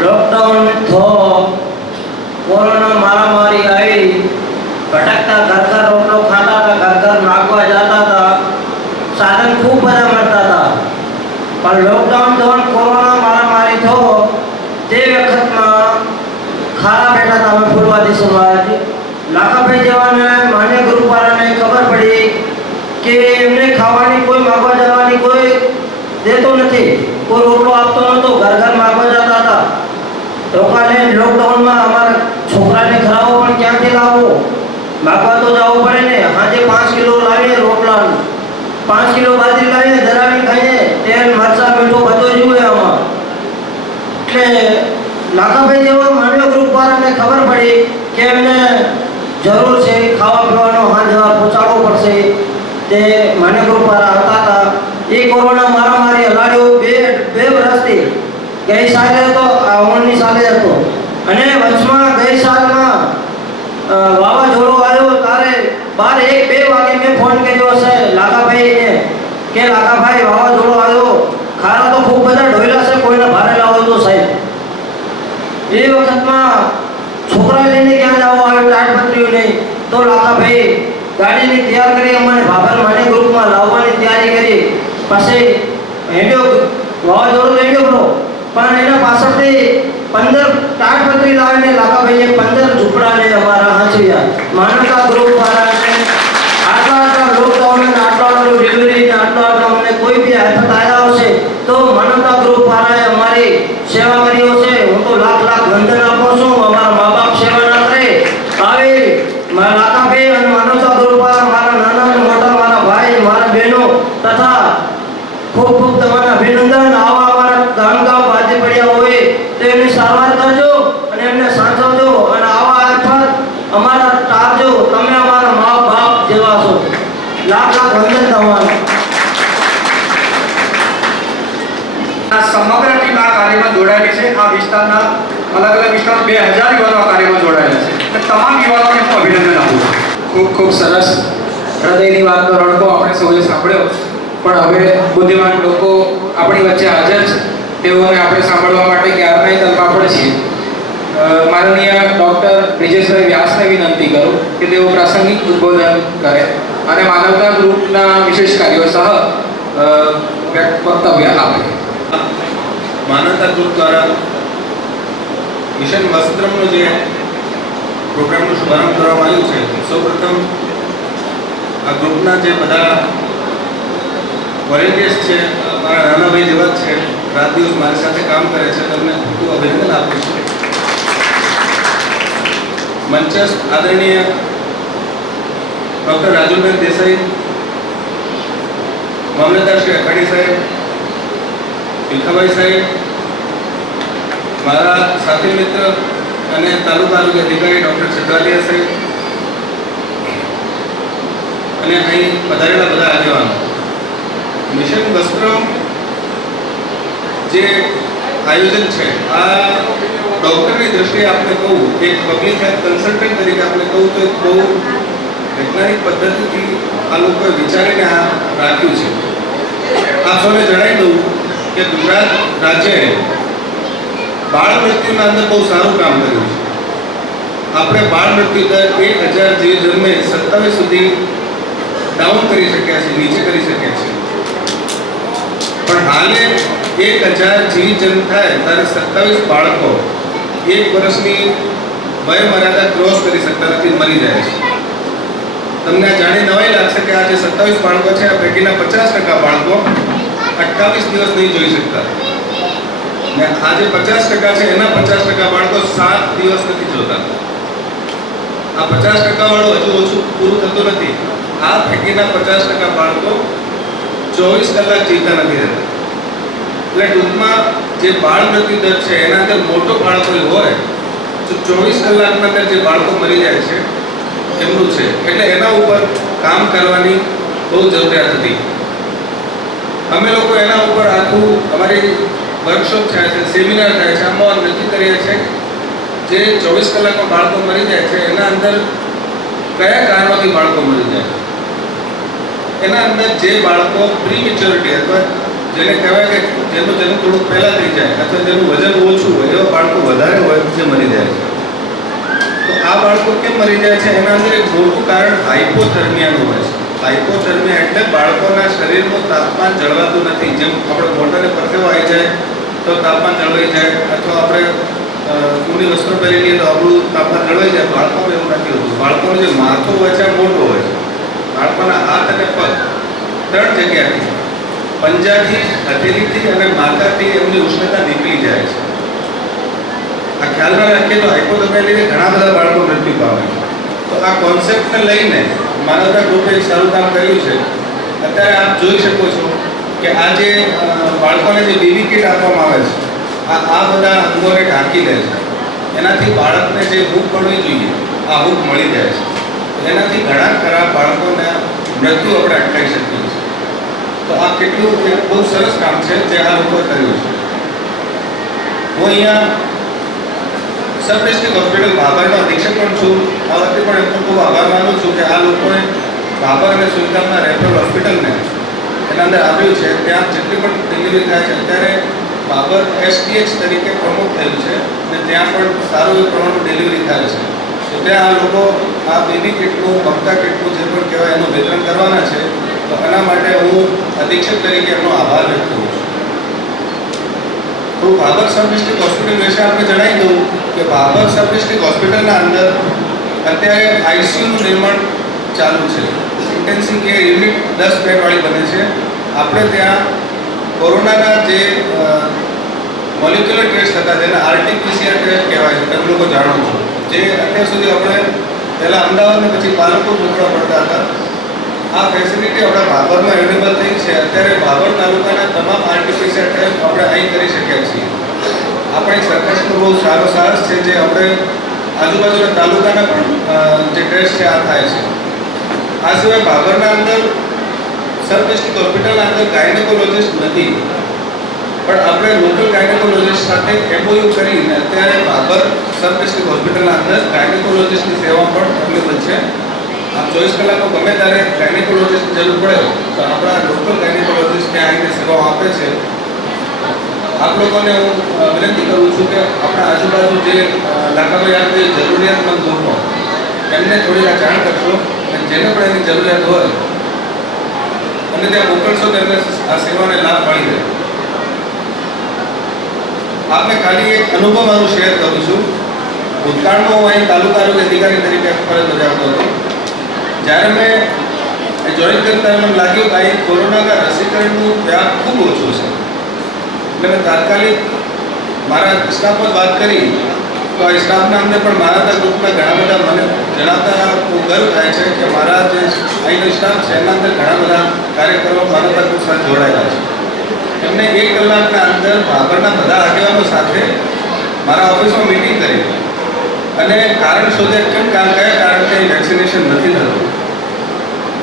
लॉकडाउन थो कोरोना महामारी आई, भटकता घर घर रोटलो खाता था, घर घर मांगवा जाता था, साधन खूब बड़ा मरता था. पर लॉकडाउन दौरान कोरोना महामारी थो ते वक्त में खारा बैठा था. मैं फूलवादी समाज लाखाभाई जवाने मान्य ग्रुप वाला ने खबर पड़ी कि एमने खावानी कोई मांगवा जवानी कोई देतो नहीं, कोई रोटलो आपतो नतो, घर घर मांगवा जाता था. लोकाले लॉकडाउन में हमारा छोकरा ने खराबो पण क्यांथी लावो, मागवा तो जावो पड़े ने. हाजे 5 किलो लावीए रोटला, 5 किलो बाजरी लावीए, दरावी खाઈએ, तेल मरचा मीठो બધો જોઈએ આમાં. એટલે લાખાભાઈ જેવો માનવ ગ્રુપ વાળાને ખબર પડી કે એમને જરૂર છે ખાવા પીવાનો હાજર પહોંચાડવો પડશે. તે માનવ ગ્રુપ વાળા હતા હતા. એ કોરોના મહામારી હલાડ્યો બે વર્ષથી. ગઈ સાલે તો આ 19 સાલે હતો અને વચમાં ગઈ સાલમાં વાવાઝોડો આવ્યો ત્યારે 12-1-2 વાગે મેં ફોન કર્યો છે લાખાભાઈને કે લાખાભાઈ વાવાઝોડો આવ્યો, ખારા તો ખૂબ બધા ઢોયલા છે, કોઈને ભારે લાવો તો સાહેબ. એ વખતમાં છોકરા લઈને ક્યાં જવો આવે, ટાટ પત્રીઓ નહીં, તો લાખાભાઈ ગાડીની તૈયાર કરી અમને ભાભર માની ગ્રુપમાં લાવવાની તૈયારી કરી. પછી હેડ્યો વાવાઝોડું હેડ્યો બ્રો, પણ એના પાછળથી 15 તાડપત્રી લાવીને લાખાભાઈએ 15 ઝૂંપડાને અમારા હાંચવ્યા. માનવતા ગ્રુપ વાળાને આટલા લોકડાઉન અને આટલા ડિલિવરી ને આટલા અમને કોઈ બી આફત આવ્યા હશે તો માનવતા ગ્રુપ વાળાએ અમારી સેવા કર્યો છે. હું તો લાખ લાખ વંદન આપું છું. અમારા મા બાપ સેવા ના કરે આવી મારા લાખાભાઈ અને માનવતા ગ્રુપ વાળા, મારા નાના અને મોટા મારા ભાઈ, મારા બહેનો તથા ખૂબ ખૂબ તમારા અભિનંદન. આવા અમારા ગામ બાજે પડ્યા હોય તો એમની સારવાર કરજો અને એમને સાચવજો અને આવા આફત અમારા ટાળજો. તમે અમારા મા બાપ જેવા છો. લાખ લાખ વંદન તમારું. આ સમગ્ર ટીમ આ કાર્યમાં જોડાયેલી છે. આ વિસ્તારના અલગ અલગ વિસ્તાર 2000 યુવાનો આ કાર્યમાં જોડાયેલા છે. તો તમામ યુવાનોને હું અભિનંદન આપું છું. ખૂબ ખૂબ સરસ. હૃદયની વાતનો રડકો આપણે સૌએ સાંભળ્યો, પણ હવે બુદ્ધિમાન લોકો આપણી વચ્ચે હાજર છે, તેઓને આપણે સાંભળવા માટે ક્યારનાય તલપાપડ છીએ. માનનીય ડૉક્ટર બ્રિજેશભાઈ વ્યાસને વિનંતી કરું કે તેઓ પ્રાસંગિક ઉદ્બોધન કરે અને માનવતા ગ્રુપના વિશેષ કાર્યો સહ વક્તવ્ય આપે. માનવતા ગ્રુપ દ્વારા મિશન વસ્ત્રમનો જે પ્રોગ્રામનો શુભારંભ કરવામાં આવ્યું છે, સૌપ્રથમ આ ગ્રુપના જે બધા વોલેન્ટિયર્સ છે, મારા નાના ભાઈ જેવા જ છે, રાત દિવસ મારી સાથે કામ કરે છે, તેમને ખૂબ અભિનંદન આપું છું. મંચસ્થ આદરણીય ડૉક્ટર રાજુબેન દેસાઈ, મામલતદાર શ્રી અખાડી સાહેબ, ભીખાભાઈ સાહેબ, મારા સાથી મિત્ર અને તાલુકા આરોગ્ય અધિકારી ડૉક્ટર છત્રાલિયા સાહેબ અને અહીં પધારેલા બધા આગેવાનો. મિશન વસ્ત્રમ જે આયોજન છે, આ ડૉક્ટરની દ્રષ્ટિએ આપણે કહું, એક પબ્લિક હેલ્થ કન્સલ્ટન્ટ તરીકે આપણે કહું તો એક બહુ વૈજ્ઞાનિક પદ્ધતિથી આ લોકોએ વિચારીને આ રાખ્યું છે. આપ સૌને જણાવી દઉં કે ગુજરાત રાજ્યએ બાળ મૃત્યુના અંદર બહુ સારું કામ કર્યું છે. આપણે બાળ મૃત્યુ દર 1000 જે જન્મે 27 સુધી ડાઉન કરી શક્યા છે, નીચે કરી શક્યા છે. પણ હાલે 1000 જીવ જન્મ થાય ત્યારે 27 બાળકો 1 વર્ષની વય મર્યાદા ક્રોસ કરી શકતા નથી, મરી જાય છે. તમને જાણી નવાઈ લાગશે કે આ જે 27 બાળકો છે, આ પૈકીના 50% બાળકો 28 દિવસ નહીં જોઈ શકતા, ને આ જે 50% છે એના 50% બાળકો 7 દિવસ નથી જોતા. આ 50% વાળું હજુ ઓછું પૂરું થતું નથી. આ પૈકીના 50% બાળકો 24 કલાક જીવતા નથી રહેતા. એટલે ટૂંકમાં જે બાળ મૃત્યુ દર છે એના અંદર મોટો બાળકો હોય તો 24 કલાકના અંદર જે બાળકો મરી જાય છે એમનું છે. એટલે એના ઉપર કામ કરવાની બહુ જરૂરિયાત હતી. અમે લોકો એના ઉપર આખું અમારી વર્કશોપ થાય છે, સેમિનાર થાય છે, આમાં નક્કી કરીએ છીએ જે 24 કલાકમાં બાળકો મરી જાય છે એના અંદર કયા કારણોથી બાળકો મરી જાય. એના અંદર જે બાળકો પ્રીમેચ્યોરિટી અથવા જેને કહેવાય કે જેનું થોડુંક પહેલાં થઈ જાય અથવા જેનું વજન ઓછું હોય એવા બાળકો વધારે હોય જે મરી જાય છે. તો આ બાળકો કેમ મરી જાય છે? એના અંદર એક મોટું કારણ હાઇપોથર્મિયાનું હોય છે. હાઇપોથર્મિયા એટલે બાળકોના શરીરનું તાપમાન જળવાતું નથી. જેમ આપણે મોઢાને પરસેવો આવી જાય તો તાપમાન જળવાઈ જાય, અથવા આપણે ઊની વસ્ત્રો પહેરી લઈએ તો આપણું તાપમાન જળવાઈ જાય. બાળકોમાં એવું નથી હોતું. બાળકોનું જે માથું હોય છે મોટું હોય છે. બાળકોના હાથ અને પગ 3 જગ્યાથી, પંજાથી, હથેળીથી અને માથાથી એમની ઉષ્ણતા નીકળી જાય છે. આ ખ્યાલમાં રાખીએ તો હાઇપોથર્મિયા લીધે ઘણા બધા બાળકો મૃત્યુ પામે છે. તો આ કોન્સેપ્ટને લઈને માનવતા ગ્રુપે એક સારું કામ કર્યું છે. અત્યારે આપ જોઈ શકો છો કે આ જે બાળકોને જે બેબી કિટ આપવામાં આવે છે, આ બધા અંગોને ઢાંકી લે છે. એનાથી બાળકને જે હૂંફ મળવી જોઈએ આ હૂંફ મળી જાય છે. એનાથી ઘણા ખરા બાળકોને મૃત્યુ આપણે અટકાવી શકીએ છીએ. તો આ કેટલું એક બહુ સરસ કામ છે જે આ લોકોએ કર્યું છે. હું અહીંયા સબ ડિસ્ટ્રિક્ટ હોસ્પિટલ ભાભરનો અધિક્ષક પણ છું. આ વખતે પણ એમનો ખૂબ આભાર માનું છું કે આ લોકોએ ભાભર અને સુઈગામના રેફરલ હોસ્પિટલને એના અંદર આવ્યું છે. ત્યાં જેટલી પણ ડિલિવરી થાય છે અત્યારે ભાભર STH તરીકે પ્રમોટ થયું છે અને ત્યાં પણ સારું એવું પ્રમાણમાં ડિલિવરી થાય છે. તો ત્યાં આ લોકો આ બેબી કિટનું મમતા કિટનું જે પણ કહેવાય એનું વિતરણ કરવાના છે. તો એના માટે હું અધિક્ષક તરીકે એમનો આભાર વ્યક્ત કરું છું. તો ભાભર સબ ડિસ્ટ્રિક્ટ હોસ્પિટલ વિશે આપણે જણાવી દઉં કે ભાભર સબ ડિસ્ટ્રિક્ટ હોસ્પિટલના અંદર અત્યારે આઈસીયુનું નિર્માણ ચાલુ છે. ઇન્ટેન્સિવ કેર યુનિટ 10 બેડવાળી બને છે. આપણે ત્યાં કોરોનાના જે મોલિક્યુલર ટેસ્ટ હતા જેને આરટીપીસીઆર ટેસ્ટ કહેવાય છે, તમે લોકો જાણો છો, જે અત્યાર સુધી આપણે પહેલાં અમદાવાદ ને પછી પાલનપુર મોકલવા પડતા હતા. આ ફેસિલિટી આપણા ભાભરમાં અવેલેબલ થઈ છે. અત્યારે ભાભર તાલુકાના તમામ આરટીપીસીઆર ટેસ્ટ આપણે અહીં કરી શકીએ છીએ. આપણે સરકારનો બહુ સારો સાહસ છે જે આપણે આજુબાજુના તાલુકાના પણ જે ટેસ્ટ છે આ થાય છે. આ સિવાય ભાભરના અંદર સબ ડિસ્ટ્રિક્ટ હોસ્પિટલના અંદર ગાયનેકોલોજીસ્ટ નથી, પણ આપણે લોકલ ગાયનેકોલોજીસ્ટ સાથે એમઓયુ કરીને અત્યારે ભાભર સબ ડિસ્ટ્રિક્ટ હોસ્પિટલના અંદર ગાયનેકોલોજીસ્ટની સેવા પણ અવેલેબલ છે. આપ 24 કલાકમાં ગમે ત્યારે ગાયનેકોલોજીસ્ટની જરૂર પડે તો આપણા લોકલ ગાયનેકોલોજીસ્ટ ત્યાં આવીને સેવાઓ આપે છે. આપ લોકોને હું વિનંતી કરું છું કે આપણા આજુબાજુ જે લાખાભાઈ જે જરૂરિયાતમંદ લોકો એમને થોડી આ જાણ કરશો અને જેને પણ એની જરૂરિયાત હોય અને ત્યાં મોકલશો તો એમને આ સેવાને લાભ મળી રહે. આપને ખાલી એક અનુભવ મારું શેર કરું છું. ભૂતકાળમાં હું અહીં તાલુકા આરોગ્ય અધિકારી તરીકે ફરજ બજાવતો હતો. જ્યારે મેં જોઈન કર્યું ત્યારે મને લાગ્યું કે અહીં કોરોનાના રસીકરણનું વ્યાપ ખૂબ ઓછું છે. એટલે મેં તાત્કાલિક મારા સ્ટાફમાં વાત કરી તો આ સ્ટાફના અમને પણ મારા ગ્રુપના ઘણા બધા મને જણાવતા ગર્વ થાય છે કે મારા જે અહીંનો સ્ટાફ છે એના અંદર ઘણા બધા કાર્યકરો મારા ગ્રુપ સાથે જોડાયેલા છે. એમને 1 કલાકના અંદર ભાભરના બધા આગેવાનો સાથે મારા ઓફિસમાં મીટિંગ કરી અને કારણ શોધે કેમ કયા કારણથી વેક્સિનેશન નથી થતું.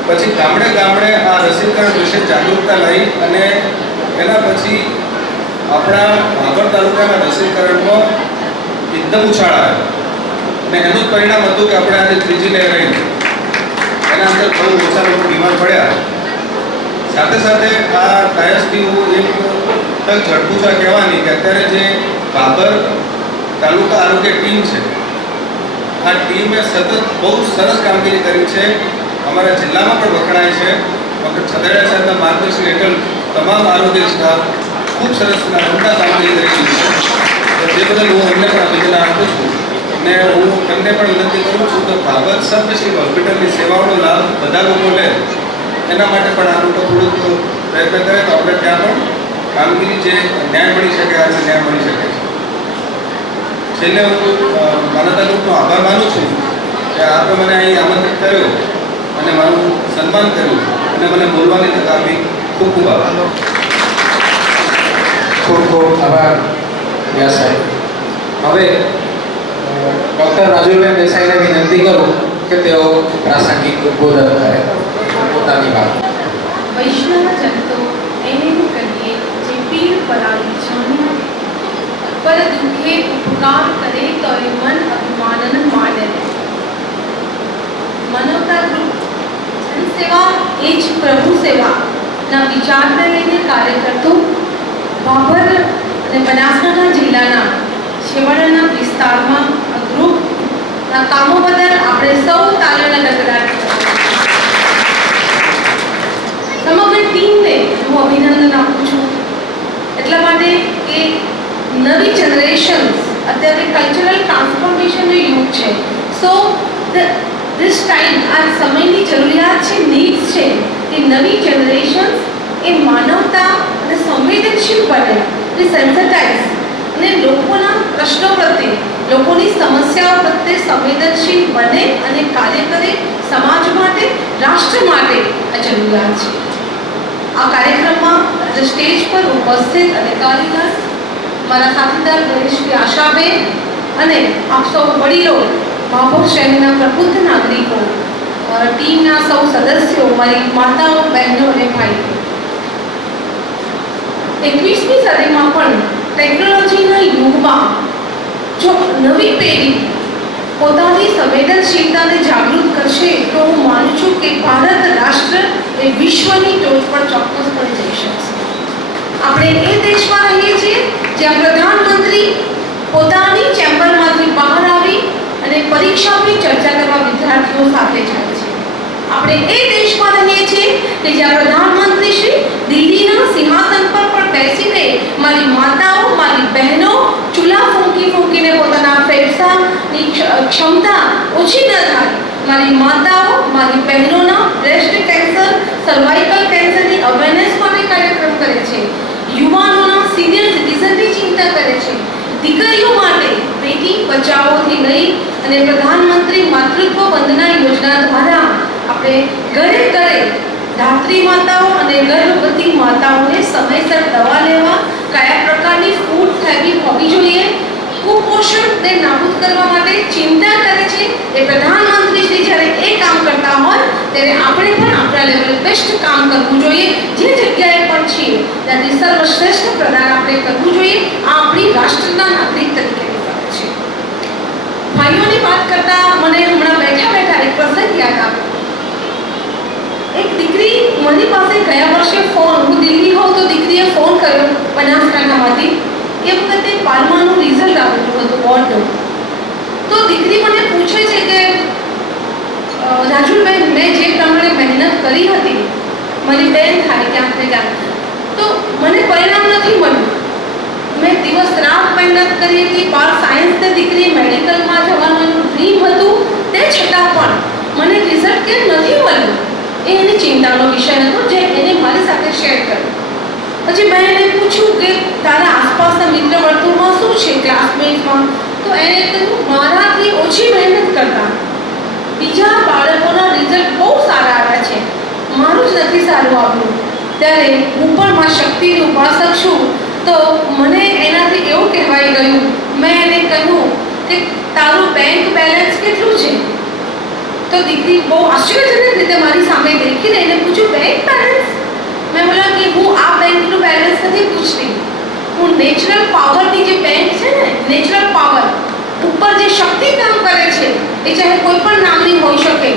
પછી ગામડે ગામડે આ રસીકરણ વિશે જાગૃતતા લઈ અને એના પછી આપણા ભાભર તાલુકાના રસીકરણમાં એકદમ ઉછાળ આવ્યો અને એનું જ પરિણામ હતું કે આપણે આજે 3G લહેર રહી એના અંદર બહુ ઓછા લોકો બીમાર પડ્યા. સાથે સાથે આ ડાયસથી હું એક તક ઝડપું છું કહેવાની કે અત્યારે જે ભાભર તાલુકા આરોગ્ય ટીમ છે આ ટીમે સતત બહુ સરસ કામગીરી કરી છે. અમારા જિલ્લામાં પણ વખણાય છે. ડૉક્ટર છતડિયા સાહેબના માર્ગદર્શન હેઠળ તમામ આરોગ્ય સ્ટાફ ખૂબ સરસ ઉમદા કામગીરી કરી છે. જે બદલ હું એમને પણ અભિનંદન આપું છું અને હું એમને પણ વિનંતી કરું છું કે ભાભર સબ ડિસ્ટ્રિક્ટ હોસ્પિટલની સેવાઓનો લાભ બધા લોકો લે એના માટે પણ આ લોકો થોડુંક પ્રયત્ન કરે તો આપણે ત્યાં પણ કામગીરી જે ન્યાય મળી શકે આજે ન્યાય મળી શકે છે. છેલ્લે હું માનવતા ગ્રુપનો આભાર માનું છું કે આપણે મને અહીં આમંત્રિત કર્યો અને મારું સન્માન કર્યું અને મને બોલવાની તક આપી. ખૂબ ખૂબ આભાર. ખૂબ ખૂબ આભાર વ્યાસ સાહેબ. હવે ડૉક્ટર રાજુભાઈ દેસાઈને વિનંતી કરું કે તેઓ પ્રાસંગિક ઉદ્બોધન કરે પોતાની વાત. વૈષ્ણવ જનતો એને કહીએ જે પીર પરાઈ જાણ્યા પર દુઃખે ઉપકાર કરે તો એ મન અભિમાનન માને. માનવતા ગ્રુપ જનસેવા એ જ પ્રભુ સેવાના વિચારને લઈને કાર્ય કરતો ભાભર અને બનાસકાંઠા જિલ્લાના છેવાડાના વિસ્તારમાં આ ગ્રુપના કામો બદલ આપણે સૌ તાલીઓના ગગડાટ સમગ્ર ટીમને હું અભિનંદન આપું છું. એટલા માટે કે નવી જનરેશન અત્યારે કલ્ચરલ ટ્રાન્સફોર્મેશનનો યુગ છે. સો ધીસ ટાઈમ આ સમયની જરૂરિયાત છે, નીડ્સ છે કે નવી જનરેશન એ માનવતા અને સંવેદનશીલ બને અને સેન્સિટાઇઝ અને લોકોના પ્રશ્નો પ્રત્યે લોકોની સમસ્યાઓ પ્રત્યે સંવેદનશીલ બને અને કાર્ય કરે. સમાજ માટે, રાષ્ટ્ર માટે આ જરૂરિયાત છે. આ કાર્યક્રમમાં સ્ટેજ પર ઉપસ્થિત અધિકારીગણ, મારા સાથીદાર શ્રી આશાબેન અને આપ સૌ વડીલો, ભાભર શહેરના પ્રબુદ્ધ નાગરિકો, ટીમના સૌ સદસ્યો, મારી માતાઓ, બહેનો અને ભાઈઓ, 21મી સદીમાં પણ ટેકનોલોજીના યુગમાં જો નવી પેઢી પોતાની સંવેદનશીલતાને જાગૃત કરશે તો હું માનું છું કે ભારત રાષ્ટ્ર એ વિશ્વની ટોચ પર ચોક્કસપણે જઈ શકશે. આપણે એ દેશમાં રહીએ છીએ જ્યાં પ્રધાનમંત્રી પોતાની ચેમ્બરમાંથી બહાર આવી અને પરીક્ષા પે ચર્ચા કરવા વિદ્યાર્થીઓ સાથે જાય છે. આપણે એ દેશમાં રહીએ છીએ કે જ્યાં પ્રધાનમંત્રી શ્રી દિલ્હીના સિંહાસન પર પણ બેસીને મારી માતાઓ, મારી બહેનો ચૂલા ફૂંકીને પોતાના ફેફસાની ક્ષમતા ઓછી ન થાય, મારી માતાઓ, મારી બહેનોના બ્રેસ્ટ કેન્સર, સર્વાઇકલ કેન્સરની અવેરનેસ માટે કાર્યક્રમ કરે છે, યુવાનોના સિનિયર સિટીઝનની ચિંતા કરે છે, દીકરીઓ માટે બેટી બચાવોથી લઈ અને પ્રધાનમંત્રી માતૃત્વ વંદના યોજના દ્વારા આપણે ઘરે ઘરે ધાત્રી માતાઓ અને ગર્ભવતી માતાઓને સમયસર દવા લેવા, કયા પ્રકારની ફૂડ થેરેપી હોવી જોઈએ, કુપોષણને નાબૂદ કરવા માટે ચિંતા કરે છે. એ પ્રધાનમંત્રી શ્રી જ્યારે એ કામ કરતા હોય ત્યારે આપણે પણ આપણા લેવલે બેસ્ટ કામ કરવું જોઈએ. જે જગ્યાએ પણ છીએ ત્યાંથી સર્વશ્રેષ્ઠ પ્રદાન આપણે કરવું જોઈએ. આ આપણી રાષ્ટ્રના નાગરિક તરીકેની ફરજ છે. ભાઈઓની વાત કરતા મને હમણાં બેઠા બેઠા એક પ્રસંગ યાદ આવ્યો. એક દીકરી મારી પાસે ગયા વર્ષે હું દિલ્હી હોઉં તો દીકરીએ ફોન કર્યો બનાસકાંઠામાંથી. એ વખતે 12માનું રિઝલ્ટ આવેલું હતું બોર્ડનું. તો દીકરી મને પૂછે છે કે રાજુલબેન, મેં જે પ્રમાણે મહેનત કરી હતી, મારી બેન થાય ક્યાંક ને ક્યાંક, તો મને પરિણામ નથી મળ્યું. મેં દિવસ રાત મહેનત કરી હતી, સાયન્સની દીકરી મેડિકલમાં જવાનું ડ્રીમ હતું, તે છતાં પણ મને રિઝલ્ટ કેમ નથી મળ્યું, એ એની ચિંતાનો વિષય હતો, જે એને મારી સાથે શેર કર્યો. પછી મેં એને પૂછ્યું કે તારા આસપાસના મિત્ર વર્તુળમાં શું છે, ક્લાસમેટમાં? તો એને કહ્યું મારાથી ઓછી મહેનત કરતા બીજા બાળકોના રિઝલ્ટ બહુ સારા આવ્યા છે, મારું જ નથી સારું આવ્યું. ત્યારે હું પણ માં શક્તિની ઉપાસક છું, તો મને એનાથી એવું કહેવાય ગયું. મેં એને કહ્યું કે તારું બેંક બેલેન્સ કેટલું છે? તો દીકરી બહુ આશ્ચર્યજનક રીતે મારી સામે દેખીને એને પૂછ્યું બેંક બેલેન્સ? મેં બોલા કે હું આ બેંકનું બેલેન્સ નથી પૂછતી, હું નેચરલ પાવરની જે બેંક છે ને, નેચરલ પાવર ઉપર જે શક્તિ કામ કરે છે, એ ચાહે કોઈ પણ નામની હોઈ શકે,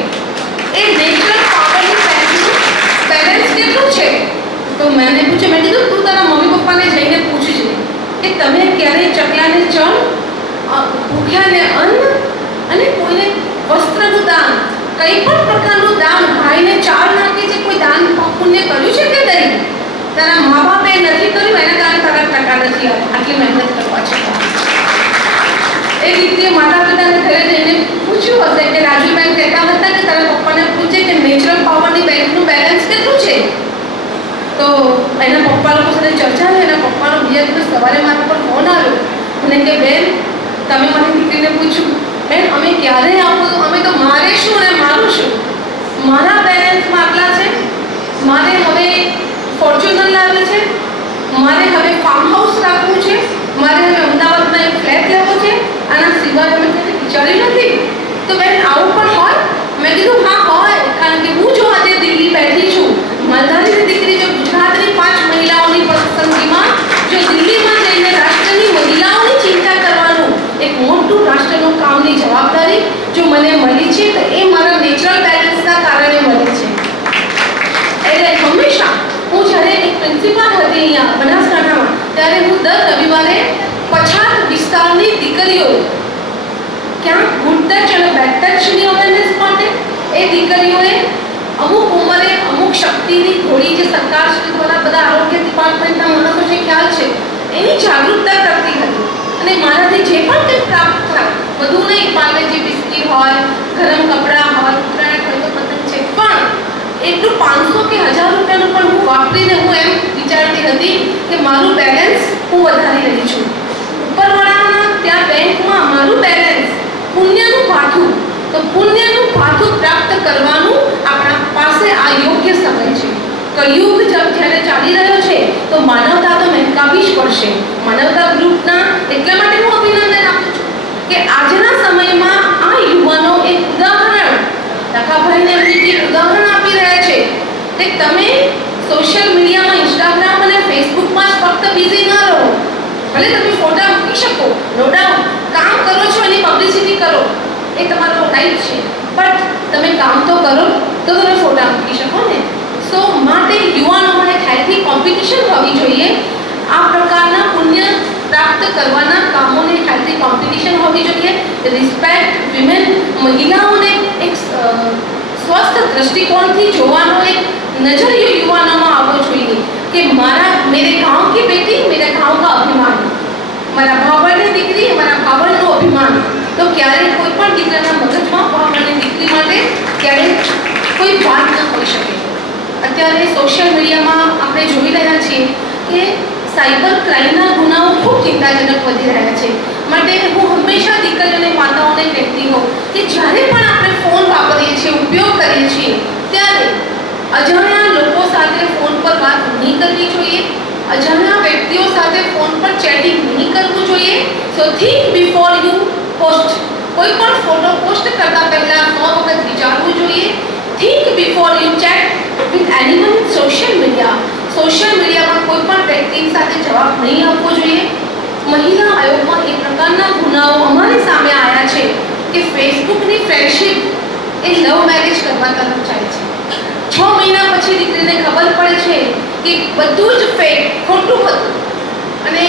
એ નેચરલ પાવરની બેંકનું બેલેન્સ કેટલું છે? તો મેં પૂછ્યું, મેં કીધું તું તારા મમ્મી પપ્પાને જઈને પૂછજે કે તમે ક્યારેય ચકલાને ચણ, ભૂખ્યાને અન્ન અને કોઈને વસ્ત્રનું દાન, કંઈ પણ પ્રકારનું દાન, ભાઈને ચાર નાખી છે, કોઈ દાન પુણ્ય કર્યું છે કે નહીં? તારા મા બાપે નથી કર્યું, એના કારણે તારા ટકા નથી આવ્યા, આટલી મહેનત કરવા છતાં. એ દીકરીએ માતા પિતાને ઘરે જઈને પૂછ્યું હશે કે રાજુબેન કહેતા હતા કે તારા પપ્પાને પૂછે કે નેચરલ પાવરની બેંકનું બેલેન્સ કેટલું છે? તો એના પપ્પા લોકો સાથે ચર્ચા થઈ. એના પપ્પાનો બીજા દિવસ સવારે મારા પર ફોન આવ્યો અને કે બેન, તમે મારી દીકરીને પૂછ્યું, બેન અમે ક્યારે આવું? અમે તો મારે શું અને મારું શું? મારા બેલેન્સમાં આટલા છે, મારે હવે ફોર્ચ્યુનર લાવવી છે, મારે હવે ફાર્મ હાઉસ રાખવું છે, મારે હવે અમદાવાદમાં એક ફ્લેટ લેવો છે, આના સિવાય અમે કંઈ વિચાર્યું નથી. તો બેન આવું પણ હોય? મેં કીધું હા હોય, કારણ કે હું જો આજે દિલ્હી બેઠી છું, માલધારીની દીકરી જો ગુજરાતની 5 મહિલાઓની પસંદગીમાં જો દિલ્હીમાં જઈને રાષ્ટ્રની મહિલાઓની ચિંતા કરવાનું એક મોટું રાષ્ટ્રનું કામની જવાબદારી જો મને મળી છે, તો એ મારા નેચરલ બેલેન્સના કારણે મળી છે. એટલે હંમેશા હું જ્યારે એક પ્રિન્સિપાલ હતી અહીંયા બનાસકાંઠામાં, ત્યારે હું દર રવિવારે પછાત વિસ્તારની દીકરીઓ ક્યાંક ગુડ ટચ અને બેડ ટચની અવેરનેસ માટે એ દીકરીઓએ અમુક ઉંમરે અમુક શક્તિની થોડી જે સરકાર દ્વારા બધા આરોગ્ય ડિપાર્ટમેન્ટના માણસો જે ખ્યાલ છે એની જાગૃતતા કરતી હતી. અને મારાથી જે પણ કંઈ પ્રાપ્ત થાય, બધું નહીં, પાલે જે બિસ્કીટ હોય, ગરમ કપડાં હોય, ઉત્તરાયણ હોય તો પતંગ છે, પણ એટલું 500 કે 1000 રૂપિયાનું પણ હું વાપરીને હું એમ વિચારતી હતી કે મારું બેલેન્સ હું વધારી રહી છું. ઉપરવાળાના ત્યાં બેંકમાં મારું બેલેન્સ પુણ્યનું ભાથું, તો પુણ્યનું ભાથું પ્રાપ્ત કરવાનું આપણા પાસે આ યોગ્ય સમય છે. કળિયુગ જ્યારે ચાલી રહ્યો છે તો માનવતા તો મહેકાવી જ પડશે. માનવતા ગ્રુપના એટલા માટે હું અભિનંદન આપું છું કે આજના સમયમાં આ યુવાનો એક ઉદાહરણ, ટકાભાઈને એમની ઉદાહરણ આપી રહ્યા છે કે તમે સોશિયલ મીડિયામાં, ઇન્સ્ટાગ્રામ અને ફેસબુકમાં જ ફક્ત બિઝી ન રહો. ભલે તમે ફોટા મૂકી શકો, નો ડાઉટ, કામ કરો છો એની પબ્લિસિટી કરો, એ તમારો રાઈટ છે, બટ તમે કામ તો કરો તો તમે ફોટા મૂકી શકો ને. સો માટે યુવાનોમાં એક હેલ્થી કોમ્પિટિશન હોવી જોઈએ. આ પ્રકારના પુણ્ય પ્રાપ્ત કરવાના કામોને હેલ્ધી કોમ્પિટિશન હોવી જોઈએ. રિસ્પેક્ટ વિમેન, મહિલાઓને એક સ્વસ્થ દ્રષ્ટિકોણથી જોવાનો એક નજરિયો યુવાનોમાં આવવો જોઈએ કે મેરે ગાંવ કી બેટી મેરે ગાંવ કા અભિમાન, મારા ભાવળની દીકરી મારા ભાવળનું અભિમાન. તો ક્યારેય કોઈ પણ દીકરાના મગજમાં ભાવળની દીકરી માટે ક્યારેય કોઈ વાત ન હોઈ શકે. અત્યારે સોશિયલ મીડિયામાં આપણે જોઈ રહ્યા છીએ કે સાયબર ક્રાઇમના ગુનાઓ ખૂબ ચિંતાજનક વધી રહ્યા છે. માટે હું હંમેશા દીકરીઓને માતાઓને કહેતી હોઉં કે જ્યારે પણ આપણે ફોન વાપરીએ છીએ, ઉપયોગ કરીએ છીએ, ત્યારે અજાણ્યા લોકો સાથે ફોન પર વાત નહીં કરવી જોઈએ. અજાણ્યા વ્યક્તિઓ સાથે ફોન પર ચેટિંગ નહીં કરવું જોઈએ. સો થિંક બિફોર યુ પોસ્ટ. કોઈ પણ ફોટો પોસ્ટ કરતા પહેલા 100 વખત વિચારવું જોઈએ. Think before you chat with anyone in social media. Social મીડિયામાં કોઈ પણ વ્યક્તિ સાથે જવાબ નહીં આપવો જોઈએ. મહિલા આયોગમાં એ પ્રકારના ગુનાઓ અમારી સામે આવ્યા છે કે ફેસબુકની ફ્રેન્ડશિપ એ લવ મેરેજ કરવા તરફ જાય છે. 6 મહિના પછી દીકરીને ખબર પડે છે કે બધું જ ફેક, ખોટું હતું અને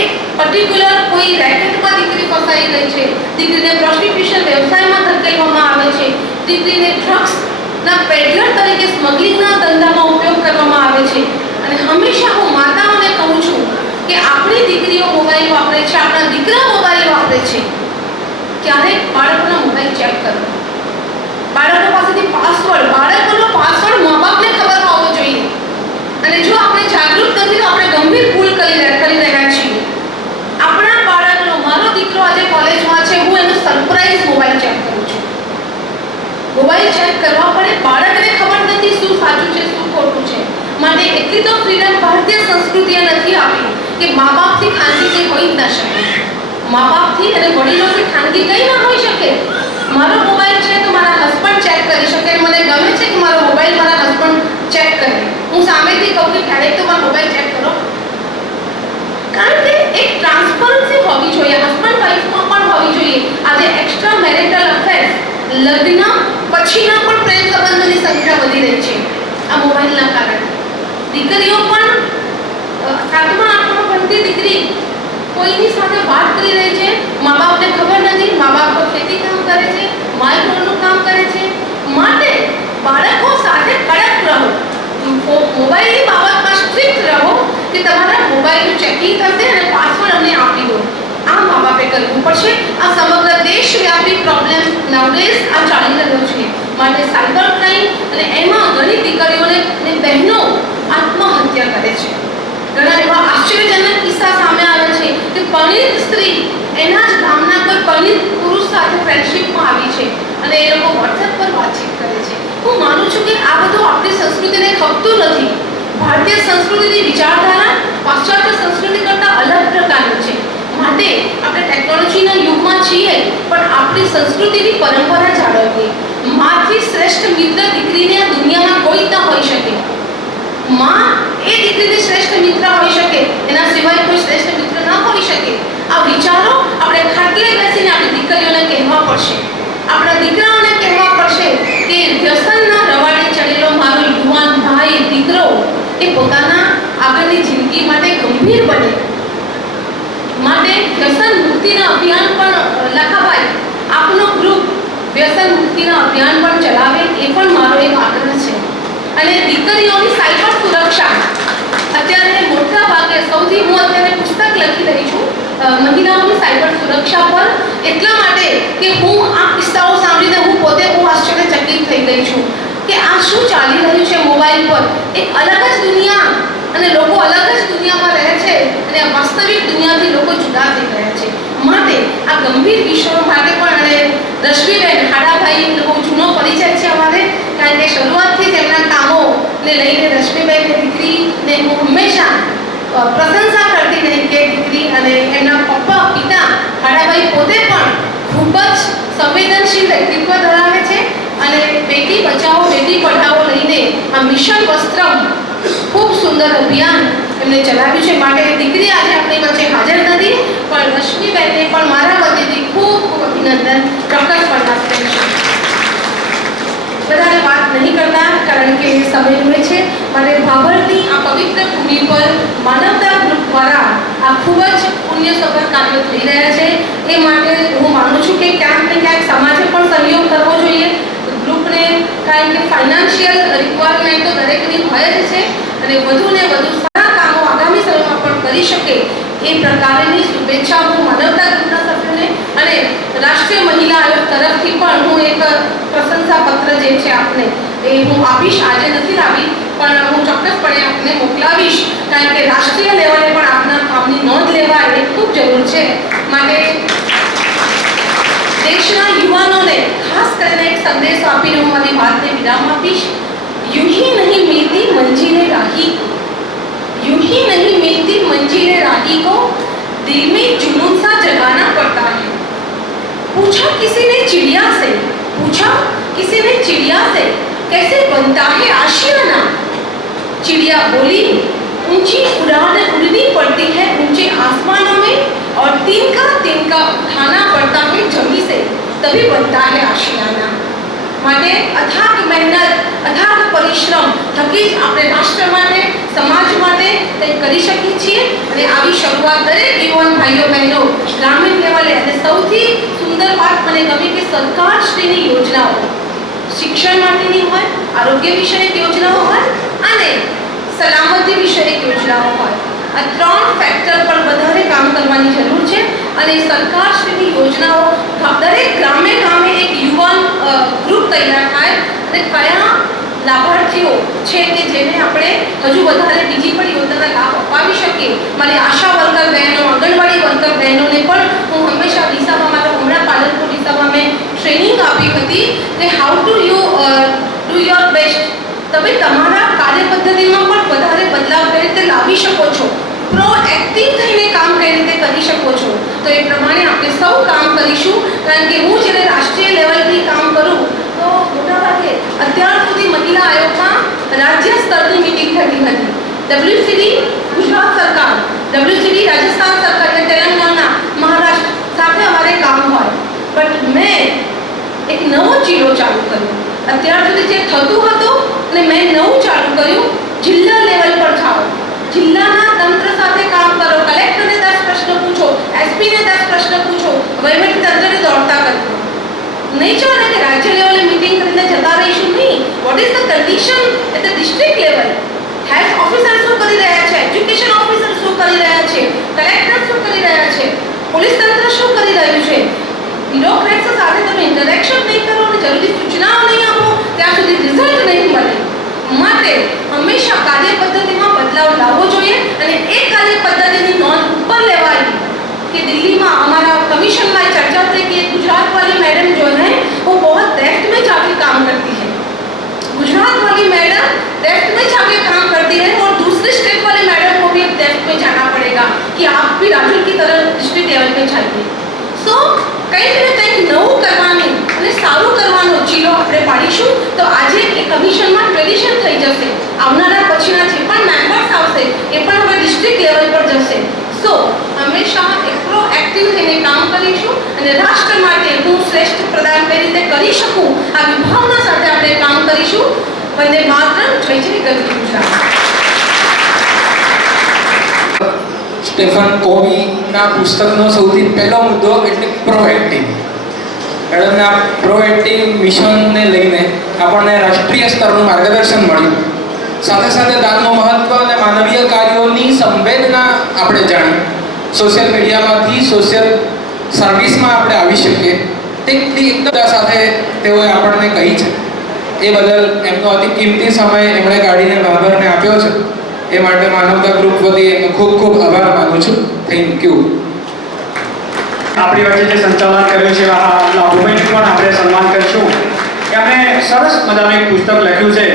એક પર્ટિક્યુલર કોઈ રેકેટમાં દીકરી ફસાઈ ગઈ છે. દીકરીને પ્રોસ્ટિટ્યુશન વ્યવસાયમાં ધકેલવામાં આવે છે. દીકરીને ડ્રગ્સના પેડલર તરીકે સ્મગલિંગના ધંધામાં ઉપયોગ કરવામાં આવે છે. અને હંમેશા હું માતાઓને કહું છું કે આપણી દીકરીઓ મોબાઈલ વાપરે છે, આપણા દીકરા મોબાઈલ વાપરે છે, ક્યારેક બાળકોના મોબાઈલ ચેક કરો. બાળકો પાસેથી બાળકોનો પાસવર્ડ મા બાપને ખબર હોવો જોઈએ. અને જો આપણે જાગૃત નથી તો આપણે ગંભીર ભૂલ કરી રહ્યા છીએ. આપણા બાળકનો, મારો દીકરો આજે કોલેજમાં છે, હું એનો સરપ્રાઈઝ મોબાઈલ ચેક કરું છું. મોબાઈલ ચેક કરવા પડે, બાળકને ખબર નથી શું સાચું છે શું ખોટું છે. માટે એટલી તો ફ્રીડમ ભારતીય સંસ્કૃતિએ નથી આપી કે મા બાપથી ખાનગી કંઈ હોઈ જ ના શકે. મા બાપથી અને વડીલોથી ખાનગી કંઈ ના હોઈ શકે. મારો મોબાઈલ છે તો મારા હસબન્ડ ચેક કરી શકે. મને ગમે છે કે મારો મોબાઈલ મારા હસબન્ડ ચેક કરે. હું સામેથી કહું કે ક્યારેક તો મારો મોબાઈલ ચેક કરો. કારણ કે એક ટ્રાન્સપરન્સી હોવી જોઈએ, હસબન્ડ વાઈફમાં પણ હોવી જોઈએ. આજે એક્સ્ટ્રા મેરિટલ અફેર, લગ્ન પછીના પણ પ્રેમ સંબંધોની સંખ્યા વધી રહી છે આ મોબાઈલના કારણે. દીકરીઓ પણ 7મા 8મા ભણતી દીકરી કોઈની સાથે વાત કરી રહી છે, મા બાપને ખબર નથી. મા બાપ તો ખેતી કામ કરે છે, માલઢોરનું કામ કરે છે. માટે બાળકો સાથે કડક રહો. મોબાઈલની બાબતમાં સ્ટ્રિક્ટ રહો કે તમારા મોબાઈલનું ચેકિંગ થશે અને પાસવર્ડ અમને આપી દો. આ મા બાપે કરવું પડશે. આ સમગ્ર દેશવ્યાપી પ્રોબ્લેમ નાઉડેઝ આ ચાલી રહ્યો છે. માટે સાયબર ક્રાઇમ અને એમાં ઘણી દીકરીઓને અને બહેનો આત્મહત્યા કરે છે. ઘણા એવા આશ્ચર્યજનક કિસ્સા સામે આવે છે કે પરિણીત સ્ત્રી એના જ ગામના કોઈ પરિણીત પુરુષ સાથે ફ્રેન્ડશિપમાં આવી છે અને એ લોકો વોટ્સએપ પર વાતચીત કરે છે. હું માનું છું કે આ બધું આપણી સંસ્કૃતિને ખપતું નથી. ભારતીય સંસ્કૃતિની વિચારધારા પાશ્ચાત્ય સંસ્કૃતિ કરતાં અલગ પ્રકારની છે. માટે આપણે ટેકનોલોજીના યુગમાં છીએ પણ આપણી સંસ્કૃતિની પરંપરા જાળવવી. માથી શ્રેષ્ઠ મિત્ર દીકરીને આ દુનિયામાં કોઈ ન હોઈ શકે. માં એ દીકરીની શ્રેષ્ઠ મિત્ર હોઈ શકે, એના સિવાય કોઈ શ્રેષ્ઠ મિત્ર ન હોઈ શકે. આ વિચારો આપણે ખાટલે બેસીને આપણી દીકરીઓને કહેવા પડશે. આપણા દીકરાઓને કહેવા પડશે કે વ્યસનના રવાડે ચડેલો મારો યુવાન ભાઈ દીકરો એ પોતાના આગળની જિંદગી માટે ગંભીર બને. માટે વ્યસન મુક્તિના અભિયાન પણ લખાભાઈ આપનો ગ્રુપ વ્યસન મુક્તિના અભિયાન પણ ચલાવે એ પણ મારો એક આગ્રહ છે. અને દીકરીઓની સાયબર સુરક્ષા અત્યારે મોટા ભાગે સૌથી હું અત્યારે પુસ્તક લખી રહી છું મહિલાઓની સાયબર સુરક્ષા પર. એટલા માટે કે હું આ કિસ્સાઓ સાંભળીને હું પોતે બહુ આશ્ચર્યચકિત થઈ ગઈ છું કે આ શું ચાલી રહ્યું છે મોબાઈલ પર. એક અલગ જ દુનિયા અને લોકો અલગ જ દુનિયામાં રહે છે અને વાસ્તવિક દુનિયાથી લોકો જુદા થઈ રહ્યા છે. માટે આ ગંભીર વિષયો માટે પણ અને રશ્મિબેન હાડાભાઈ બહુ જૂનો પરિચય છે અમારે, કારણ કે શરૂઆતથી જ એમના કામોને લઈને રશ્મિબેનની દીકરીને હું હંમેશા પ્રશંસા કરતી રહી કે દીકરી અને એમના પિતા હાડાભાઈ પોતે પણ ખૂબ જ સંવેદનશીલ વ્યક્તિત્વ ધરાવે છે અને બેટી બચાવો બેટી પઢાઓ લઈને આ મિશન વસ્ત્રમ ખૂબ સુંદર અભિયાન એમને ચલાવ્યું છે. માટે દીકરી આજે આપણી વચ્ચે હાજર નથી પણ રશ્મિબેનને પણ મારા વતીથી ખૂબ ખૂબ અભિનંદન ચોક્કસપણે આપે છે. વધારે વાત નહીં કરતા કારણ કે એ સમય હોય છે. માટે ભાભરની આ પવિત્ર ભૂમિ પર માનવતા ગ્રુપ દ્વારા આ ખૂબ જ પુણ્યસભર કાર્યો થઈ રહ્યા છે. એ માટે હું માનું છું કે ક્યાંક ને ક્યાંક સમાજે પણ સહયોગ કરવો જોઈએ. ગ્રુપને કારણ કે ફાઇનાન્શિયલ રિક્વાયરમેન્ટ તો દરેકની હોય જ છે અને વધુ ને વધુ સારા કામો આગામી સમયમાં પણ કરી શકે એ પ્રકારની શુભેચ્છા હું માનવતા ગ્રુપના સભ્યોને અને રાષ્ટ્રીય મહિલા આયોગ તરફથી પણ હું એક પ્રશંસા પત્ર જે છે આપને એ હું આપીશ. આજે નથી લાવી પણ હું ચોક્કસપણે આપને મોકલાવીશ કારણ કે રાષ્ટ્રીય લેવલે પણ આપના કામની નોંધ લેવા એ ખૂબ જરૂર છે. માટે દેશના યુવાનોને ખાસ કરીને એક સંદેશો આપીને હું મારી વાતને વિરામ આપીશ. यूं ही नहीं मिलती मंजिलें राही को, यूं ही नहीं मिलती मंजिलें राही को, दिल में जुनून सा जगाना पड़ता है. पूछा किसी ने चिड़िया से, पूछा किसी ने चिड़िया से, कैसे बनता है आशियाना. चिड़िया बोली, ऊंची उड़ान उड़नी पड़ती है ऊंचे आसमानों में और तिनका तिनका उठाना पड़ता है जमी से, तभी बनता है आशियाना. માટે અથાગ મહેનત અથાગ પરિશ્રમ થકી જ આપણે રાષ્ટ્ર માટે સમાજ માટે કંઈક કરી શકીએ છીએ અને આવી શરૂઆત દરેક યુવાન ભાઈઓ બહેનો ગ્રામીણ લેવલે અને સૌથી સુંદર વાત મને ગમી કે સરકારશ્રીની યોજનાઓ શિક્ષણ માટેની હોય, આરોગ્ય વિષયક યોજનાઓ હોય અને સલામતી વિષયક યોજનાઓ હોય. આ ત્રણ ફેક્ટર પર વધારે કામ કરવાની જરૂર છે અને સરકારશ્રીની યોજનાઓ દરેક ગામે ગામે એક યુવાન ગ્રુપ તૈયાર થાય અને કયા લાભાર્થીઓ છે કે જેને આપણે હજુ વધારે બીજી પણ યોજનાના લાભ અપાવી શકીએ. મારી આશા વર્કર બહેનો, આંગણવાડી વર્કર બહેનોને પણ હું હંમેશા ડીસામાં મારા હમણાં પાલનપુર ડીસામાં મેં ટ્રેનિંગ આપી હતી કે how to you do your best. તમે તમારા કાર્ય પદ્ધતિમાં પણ વધારે બદલાવ કઈ રીતે લાવી શકો છો, પ્રોએક્ટિવ થઈને કામ કઈ રીતે કરી શકો છો. તો એ પ્રમાણે આપણે સૌ કામ કરીશું કારણ કે હું જ્યારે રાષ્ટ્રીય લેવલથી કામ કરું તો મોટાભાગે અત્યાર સુધી મહિલા આયોગમાં રાજ્ય સ્તરની મીટિંગ થતી હતી. WCD ગુજરાત સરકાર, WCD રાજસ્થાન સરકાર અને તેલંગાણા, મહારાષ્ટ્ર સાથે અમારે કામ હોય. બટ મેં એક નવો ચીરો ચાલુ કર્યો. અત્યાર સુધી જે થતું હતું અને મેં નવું ચાલુ કર્યું, જિલ્લા લેવલ પર જાઓ, જિલ્લાના તંત્ર સાથે કામ કરો, કલેક્ટરને 10 પ્રશ્ન પૂછો, એસપીને 10 પ્રશ્ન પૂછો, વહીવટી તંત્રને દોડતા કરજો. નહીં ચાલે કે રાજ્ય લેવલે મીટિંગ કરીને જતા રહીશું. નહીં, what is the condition at the district level. Health officer શું કરી રહ્યા છે, એજ્યુકેશન ઓફિસર શું કરી રહ્યા છે, કલેક્ટર શું કરી રહ્યા છે, પોલીસ તંત્ર શું કરી રહ્યું છે. બ્યુરોક્રેટ્સ સાથે તમે ઇન્ટરેક્શન નહીં કરો અને જરૂરી સૂચનાઓ નહીં આપો ત્યાં સુધી રિઝલ્ટ નહીં મળે. માટે હંમેશા કાર્ય પદ્ધતિમાં બદલાવ લાવવો જોઈએ અને એ કાર્ય પદ્ધતિની નોંધ ઉપર લેવાય कि दिल्ली में हमारा कमीशन में चर्चा थी कि गुजरात वाली मैडम जो है वो बहुत डेप्थ में जाके काम करती है. गुजरात वाली मैडम डेप्थ में जाके काम करती है और दूसरे स्टेट वाली मैडम को भी डेप्थ में जाना पड़ेगा कि आप भी राजू की तरह डिस्ट्रिक्ट लेवल पे जाइए. सो કંઈક ને કંઈક નવું કરવાની અને સારું કરવાનો ચીલો આપણે પાડીશું તો આજે એ કમિશનમાં ટ્રેડિશન થઈ જશે. આવનારા પછીના જે પણ મેમ્બર્સ આવશે એ પણ હવે ડિસ્ટ્રિક્ટ લેવલ પર જશે. સો હંમેશા એક પ્રોએક્ટિવ થઈને કામ કરીશું અને રાષ્ટ્ર માટે હું શ્રેષ્ઠ પ્રદાન કઈ રીતે કરી શકું આ વિભાવના સાથે આપણે કામ કરીશું. વંદે માતરમ, જય જય ગરવી ગુજરાત. સ્ટેફન કોવીના પુસ્તકનો સૌથી પહેલો મુદ્દો એટલે પ્રોએક્ટિવ. મેડમના પ્રોએક્ટિવ મિશનને લઈને આપણને રાષ્ટ્રીય સ્તરનું માર્ગદર્શન મળ્યું. સાથે સાથે દાનનું મહત્વ અને માનવીય કાર્યોની સંવેદના આપણે જાણી. સોશિયલ મીડિયામાંથી સોશિયલ સર્વિસમાં આપણે આવી શકીએ તેટલી એકતા સાથે તેઓએ આપણને કહી છે. એ બદલ એમનો અતિ કિંમતી સમય એમણે કાઢીને ભાભરને આપ્યો છે. એ માટે માનવતા ગ્રુપ વતી એમનો ખૂબ ખૂબ આભાર માનું છું. Thank you. આપણી વચ્ચે જે સંચાલન કર્યું છે આ લાભુભાઈનું પણ આપણે સન્માન કરીશું. એમણે સરસ મજાનું એક પુસ્તક લખ્યું છે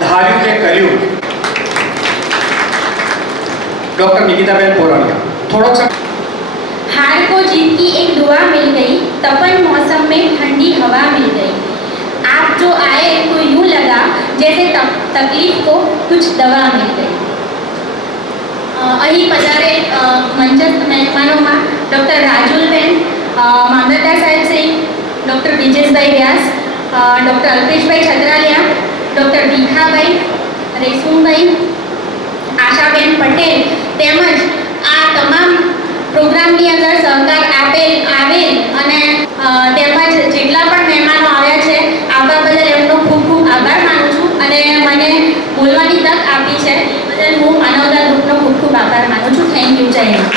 ધાર્યું કે કર્યું. ડૉક્ટર નિકિતાબેન પોરાણીયા થોડોક हार को जीत की एक दुआ मिल गई, तपन मौसम में ठंडी हवा मिल गई. आप जो आए तो यूं लगा जैसे तकलीफ को कुछ दवा मिल गई. અહીં પધારે મંચસ્થ મહેમાનોમાં ડૉક્ટર રાજુલબેન, મામલતદાર સાહેબ શ્રી ડૉક્ટર બ્રિજેશભાઈ વ્યાસ, ડૉક્ટર અલ્પેશભાઈ છત્રાલિયા, ડૉક્ટર ભીખાભાઈ, રેશમભાઈ, આશાબેન પટેલ તેમજ આ તમામ પ્રોગ્રામની અંદર સહકાર આવેલ અને તેમજ જેટલા પણ મહેમાનો આવ્યા છે આવવા બદલ એમનો ખૂબ ખૂબ આભાર માનું છું અને મને બોલવાની તક આપી છે એ બદલ હું માનવતા ગ્રુપનો ખૂબ ખૂબ આભાર માનું છું. Thank you. જય હિન્દ.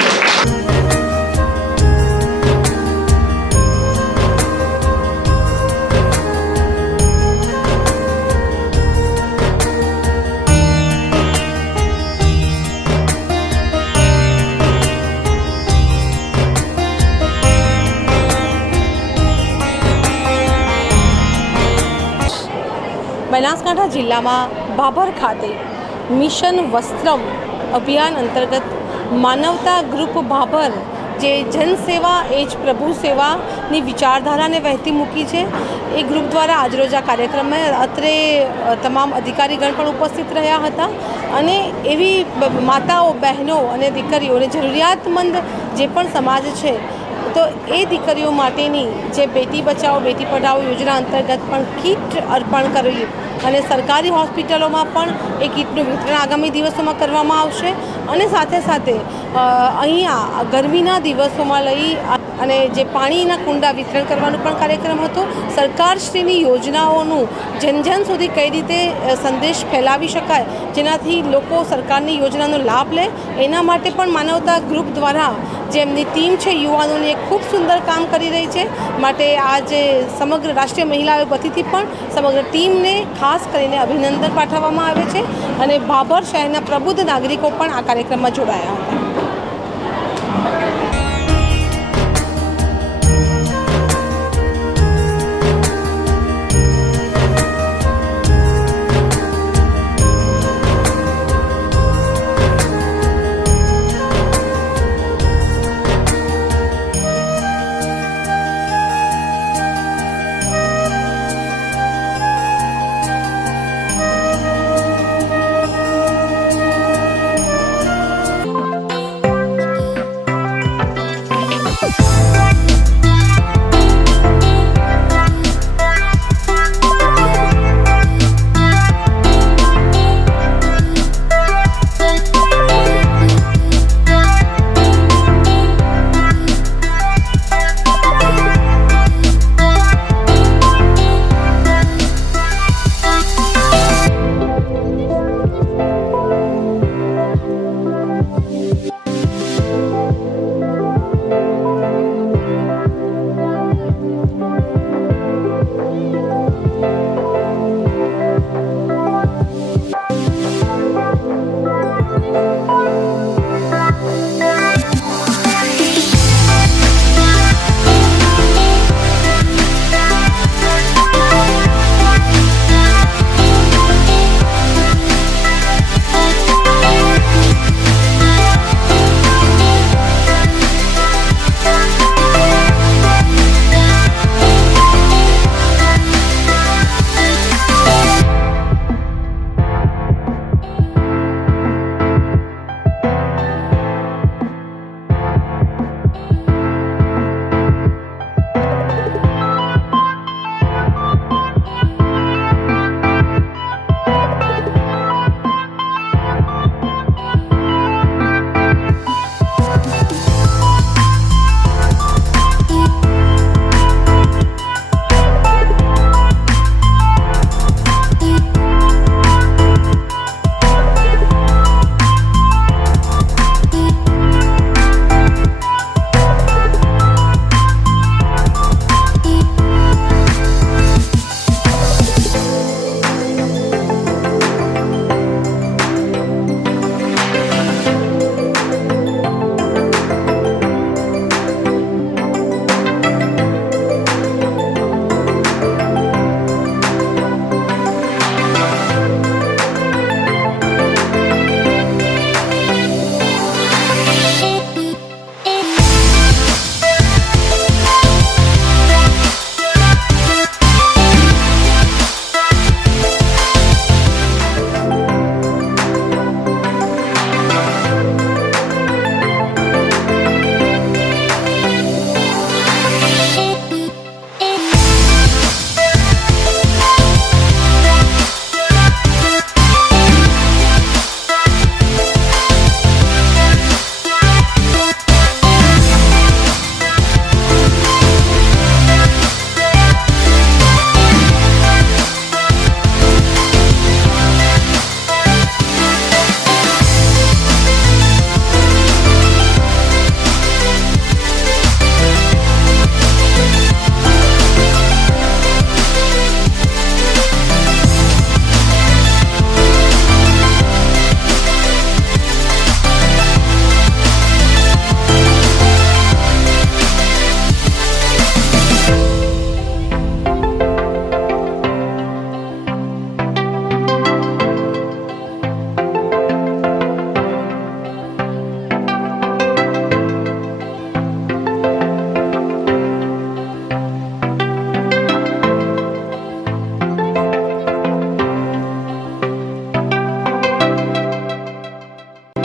બનાસકાંઠા જિલ્લામાં ભાભર ખાતે મિશન વસ્ત્રમ અભિયાન અંતર્ગત માનવતા ગ્રુપ ભાભર જે જનસેવા એ જ પ્રભુ સેવાની વિચારધારાને વહેતી મૂકી છે એ ગ્રુપ દ્વારા આજરોજ આ કાર્યક્રમમાં અત્રે તમામ અધિકારીગણ પણ ઉપસ્થિત રહ્યા હતા અને એવી માતાઓ, બહેનો અને દીકરીઓને જરૂરિયાતમંદ જે પણ સમાજ છે તો એ દીકરીઓ માટેની જે બેટી બચાવો બેટી પઢાઓ યોજના અંતર્ગત પણ કીટ અર્પણ કરવી અને સરકારી હોસ્પિટલોમાં પણ એ કીટનું વિતરણ આગામી દિવસોમાં કરવામાં આવશે અને સાથે સાથે અહીંયા ગરમીના દિવસોમાં લઈ અને જે પાણીના કુંડા વિતરણ કરવાનો પણ કાર્યક્રમ હતો. સરકારશ્રીની યોજનાઓનું જન સુધી કઈ રીતે સંદેશ ફેલાવી શકાય જેનાથી લોકો સરકારની યોજનાનો લાભ લે એના માટે પણ માનવતા ગ્રુપ દ્વારા જે એમની ટીમ છે યુવાનોની એક ખૂબ સુંદર કામ કરી રહી છે. માટે આજે સમગ્ર રાષ્ટ્રીય મહિલા આયોગ વતીથી પણ સમગ્ર ટીમને ખાસ કરીને અભિનંદન પાઠવવામાં આવે છે અને ભાભર શહેરના પ્રબુદ્ધ નાગરિકો પણ આ કાર્યક્રમમાં જોડાયા હતા.